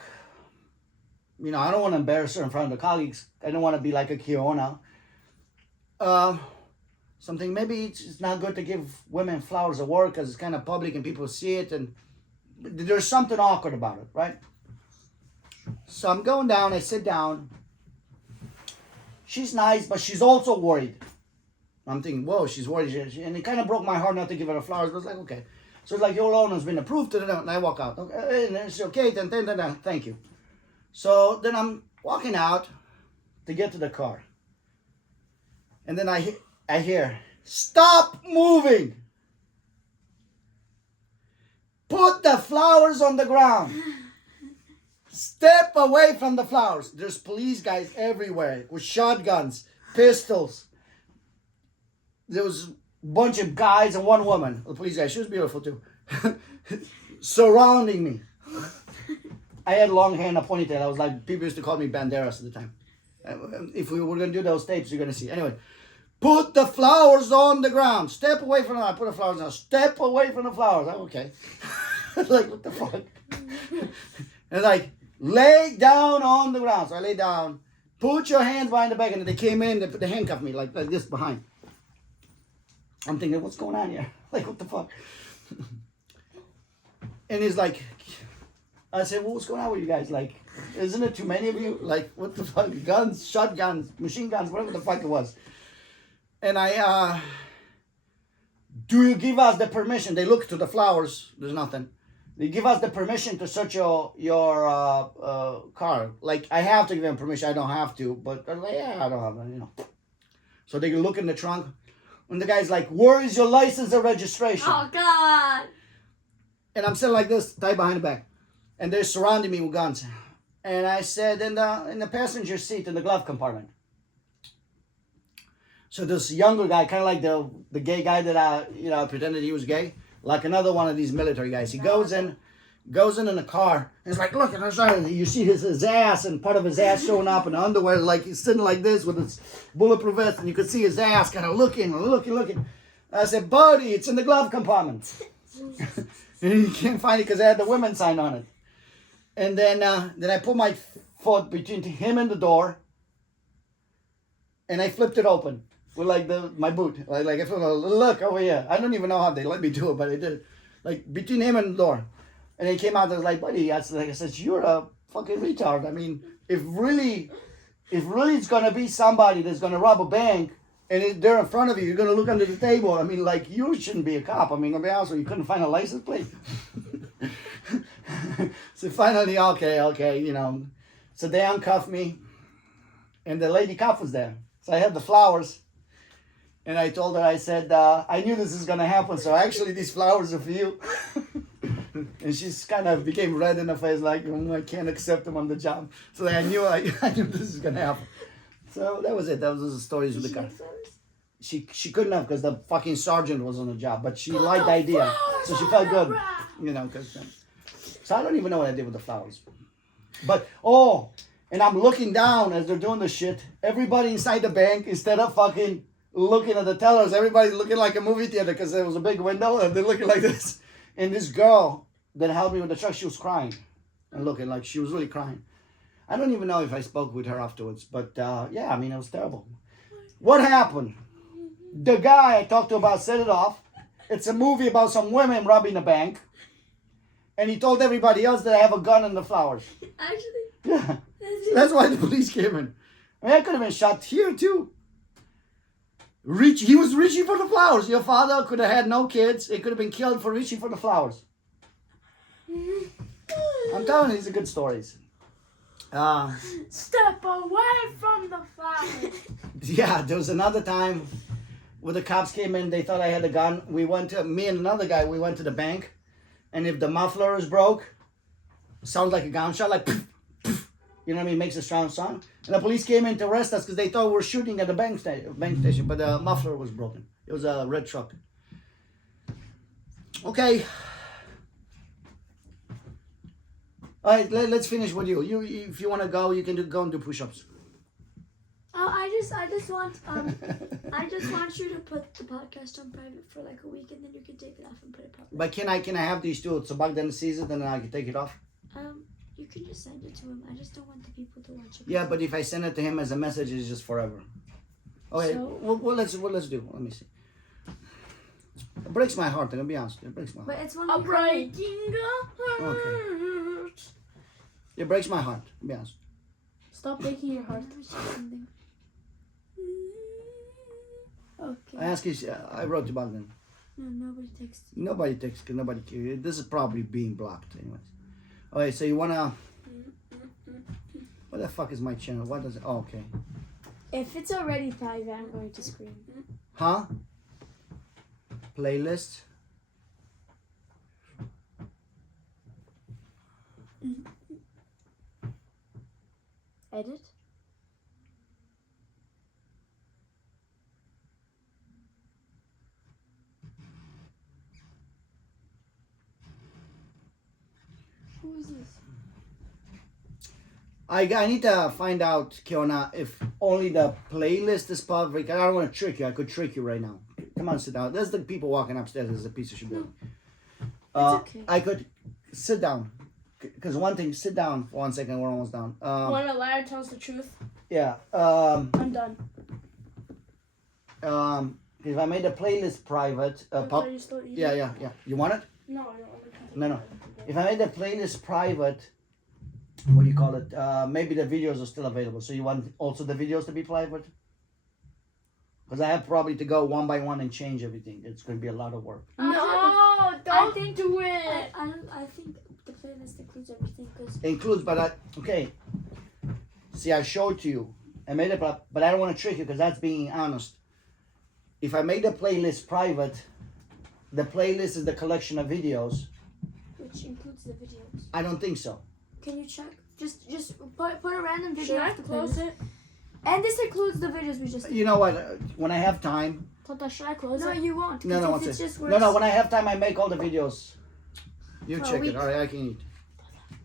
You know, I don't want to embarrass her in front of the colleagues. I don't want to be like a Kiona. Something, maybe it's not good to give women flowers at work because it's kind of public and people see it. And there's something awkward about it, right? So I'm going down, I sit down. She's nice, but she's also worried. I'm thinking, whoa, she's worried. And it kind of broke my heart not to give her the flowers, but it's like, okay. So it's like, your loan has been approved, and I walk out. Okay, and it's okay, then, thank you. So then I'm walking out to get to the car. And then I hear, stop moving. Put the flowers on the ground. Step away from the flowers. There's police guys everywhere with shotguns, pistols. There was a bunch of guys and one woman, the police guy, she was beautiful too, surrounding me. I had long hair and a ponytail. I was like, people used to call me Banderas at the time. If we were going to do those tapes, you're going to see. Anyway, put the flowers on the ground. Step away from them. I put the flowers down. Step away from the flowers. I'm okay. Like, what the fuck? And like, lay down on the ground. So I lay down. Put your hands behind the back. And they came in, they handcuffed me like this behind. I'm thinking, what's going on here? Like, what the fuck? And he's like, I said, well, what's going on with you guys? Like, isn't it too many of you? Like, what the fuck? Guns, shotguns, machine guns, whatever the fuck it was. And do you give us the permission? They look to the flowers. There's nothing. They give us the permission to search your car. Like, I have to give them permission. I don't have to. But I'm like, yeah, I don't have it, you know. So they look in the trunk. And the guy's like, where is your license and registration? Oh, God. And I'm sitting like this, tied behind the back. And they're surrounding me with guns. And I said, in the passenger seat in the glove compartment. So this younger guy, kind of like the gay guy that pretended he was gay. Like another one of these military guys. He goes in the car. And he's like, look, and you see his ass and part of his ass showing up in the underwear. Like he's sitting like this with his bulletproof vest. And you could see his ass kind of looking. I said, buddy, it's in the glove compartment. And he can't find it because I had the women's sign on it. And then I put my foot between him and the door. And I flipped it open with like my boot. Like I flipped it, look over here. I don't even know how they let me do it, but I did it. Like between him and the door. And he came out and was like, buddy, I said, you're a fucking retard. I mean, if really it's going to be somebody that's going to rob a bank and they're in front of you, you're going to look under the table. I mean, like, you shouldn't be a cop. I mean, to be honest with you, couldn't find a license plate. So finally, okay, you know. So they uncuffed me. And the lady cop was there. So I had the flowers. And I told her, I said, I knew this was going to happen. So actually, these flowers are for you. And she's kind of became red in the face, like, I can't accept them on the job. So I knew this is going to happen. So that was it. That was the stories with the car. She couldn't have because the fucking sergeant was on the job. But she liked the idea. So she felt good. You know, because... so I don't even know what I did with the flowers. But, and I'm looking down as they're doing the shit. Everybody inside the bank, instead of fucking looking at the tellers, everybody's looking like a movie theater because there was a big window and they're looking like this. And this girl that helped me with the truck, she was crying and looking like she was really crying. I don't even know if I spoke with her afterwards, but yeah, I mean, it was terrible. What happened? The guy I talked to about set it off. It's a movie about some women robbing a bank. And he told everybody else that I have a gun in the flowers. Actually? Yeah. That's why the police came in. I mean, I could have been shot here too. He was reaching for the flowers. Your father could have had no kids. He could have been killed for reaching for the flowers. I'm telling you, these are good stories. Step away from the flowers. Yeah, there was another time where the cops came in. They thought I had a gun. Me and another guy, we went to the bank. And if the muffler is broke, sounds like a gunshot, like poof, poof. You know what I mean? Makes a strong sound. And the police came in to arrest us because they thought we were shooting at the bank station, but the muffler was broken. It was a red truck. Okay. All right, let's finish with you. If you want to go, you can go and do push-ups. Oh, I just want you to put the podcast on private for like a week, and then you can take it off and put it public. But can I have these two? So Bogdan sees it, and then I can take it off. You can just send it to him. I just don't want the people to watch it. Yeah, but if I send it to him as a message, it's just forever. Okay, So- let's do. Let me see. It breaks my heart. I'm gonna be honest. It breaks my heart. But it's one A of your breaking heart. It breaks my heart. To be honest. Stop breaking your heart. something. Okay. I ask you. I wrote to Bogdan. No, nobody texts. Nobody texts because nobody cares. This is probably being blocked, anyways. Okay, so you wanna? What the fuck is my channel? What does it? Oh, okay. If it's already private, I'm going to scream. Huh? Playlist. Edit. Who is this? I need to find out, Kiona, if only the playlist is public. I don't want to trick you. I could trick you right now. Come on, sit down. There's the people walking upstairs. There's a piece of shit building. okay. I could sit down. Because one thing, sit down for 1 second. We're almost down. When a liar tells the truth, Yeah. I'm done. If I made the playlist private, Are you still eating? yeah. You want it? No, I don't. No. If I made the playlist private, what do you call it? Maybe the videos are still available. So you want also the videos to be private? Because I have probably to go one by one and change everything. It's going to be a lot of work. No, I don't think- do it. I think the playlist includes everything because Includes, but okay. See, I showed to you. I made it, but I don't want to trick you because that's being honest. If I made the playlist private, the playlist is the collection of videos. which includes the videos. I don't think so. Can you check? Just put a random video Should I off the close playlist. it? And this includes the videos we just did. You know what? When I have time, Tata, should I close No, it? you won't. no, 'cause what's it's it? just No, when I have time, I make all the videos. You For a check it. week. All right, I can eat.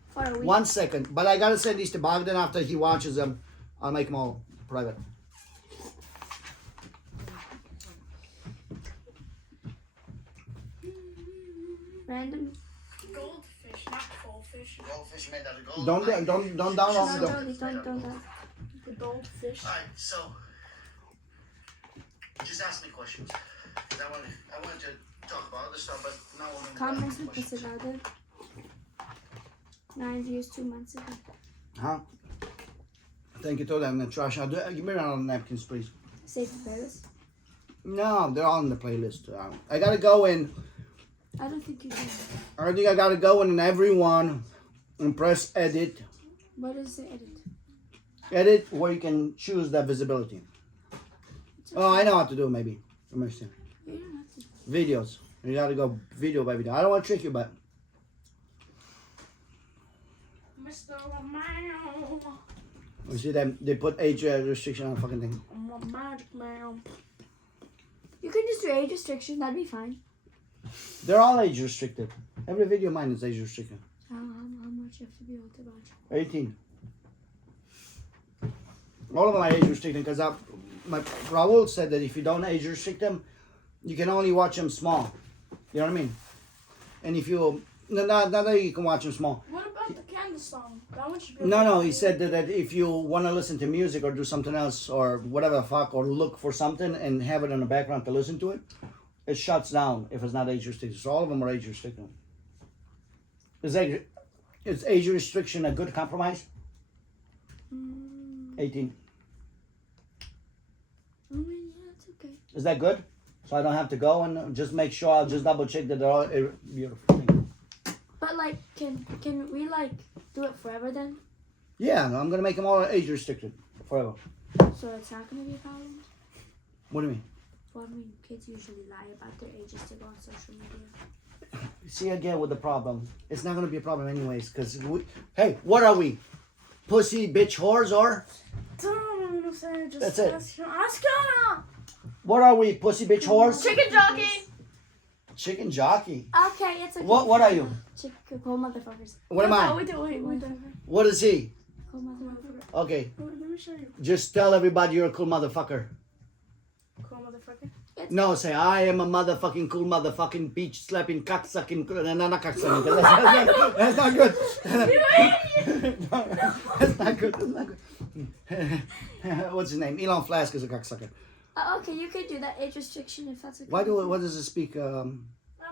for a week. 1 second, but I gotta send these to Bogdan after he watches them. I'll make them all private. Random. Goldfish, not goldfish. Goldfish made out of gold. Don't download them. Don't. The goldfish. Alright, so just ask me questions. 'Cause I wanted to talk about other stuff, but now I'm Comments with this about it. 9 views 2 months ago. Huh? Thank you, Toda. I'm gonna trash. Give me all the napkins, please. Save the playlist. No, they're all in the playlist. I gotta go in. I don't think you can. I think I gotta go in everyone and press edit. What is the edit? Edit where you can choose the visibility. Oh, I know how to do it, maybe. Let me see. You don't have to. Videos. You gotta go video by video. I don't want to trick you, but Mr. Man. you see them. They put age restriction on the fucking thing. I'm a magic man. You can just do age restriction. That'd be fine. They're all age restricted. Every video of mine is age restricted. How much you have to be able to watch? 18. All of them are age restricted because Raul said that if you don't age restrict them, you can only watch them small. You know what I mean? And if you not that you can watch them small. What about the Candace song? That one should be. No. He said that if you want to listen to music or do something else or whatever the fuck or look for something and have it in the background to listen to it, it shuts down if it's not age restricted. So all of them are age restricted. Is age restriction a good compromise? 18. I mean, yeah, it's okay. Is that good? So I don't have to go and just make sure. I'll just double check that they're all beautiful. But like, can we like do it forever then? Yeah, I'm gonna make them all age restricted forever. So it's not gonna be a problem. What do you mean? Well, I mean, kids usually lie about their ages to go on social media. See again with the problem. It's not gonna be a problem anyways. Cause hey, what are we? pussy, bitch, whores, or Don't say, just That's it. ask Hannah. what are we? Pussy, bitch, whores? Chicken jockey. Chicken jockey. Okay, it's okay. What are you? Chicken, cool motherfuckers. What am I? Wait. What is he? Cool motherfuckers. Okay, Let me show you. just tell everybody you're a cool motherfucker. Cool motherfucker. No, say I am a motherfucking cool motherfucking beach slapping cocksucking. No, not cocksucking. That's not good. That's not good. That's not good. What's his name? Elon Flask is a cocksucker. Okay, you could do that age restriction if that's okay. What does it speak? I'm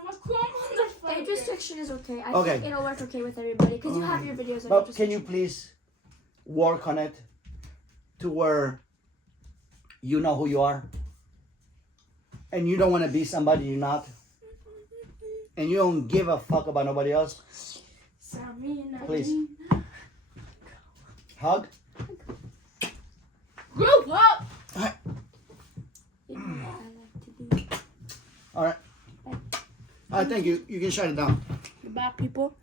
a cool motherfucker. Age restriction is okay. I Okay. think it'll work okay with everybody because you have your videos on But age can you restriction. please work on it to where you know who you are, and you don't want to be somebody you're not, and you don't give a fuck about nobody else. Please. Hug. Group up. You know what I like to do. All right. All right. Thank you. You can shut it down. Goodbye, people.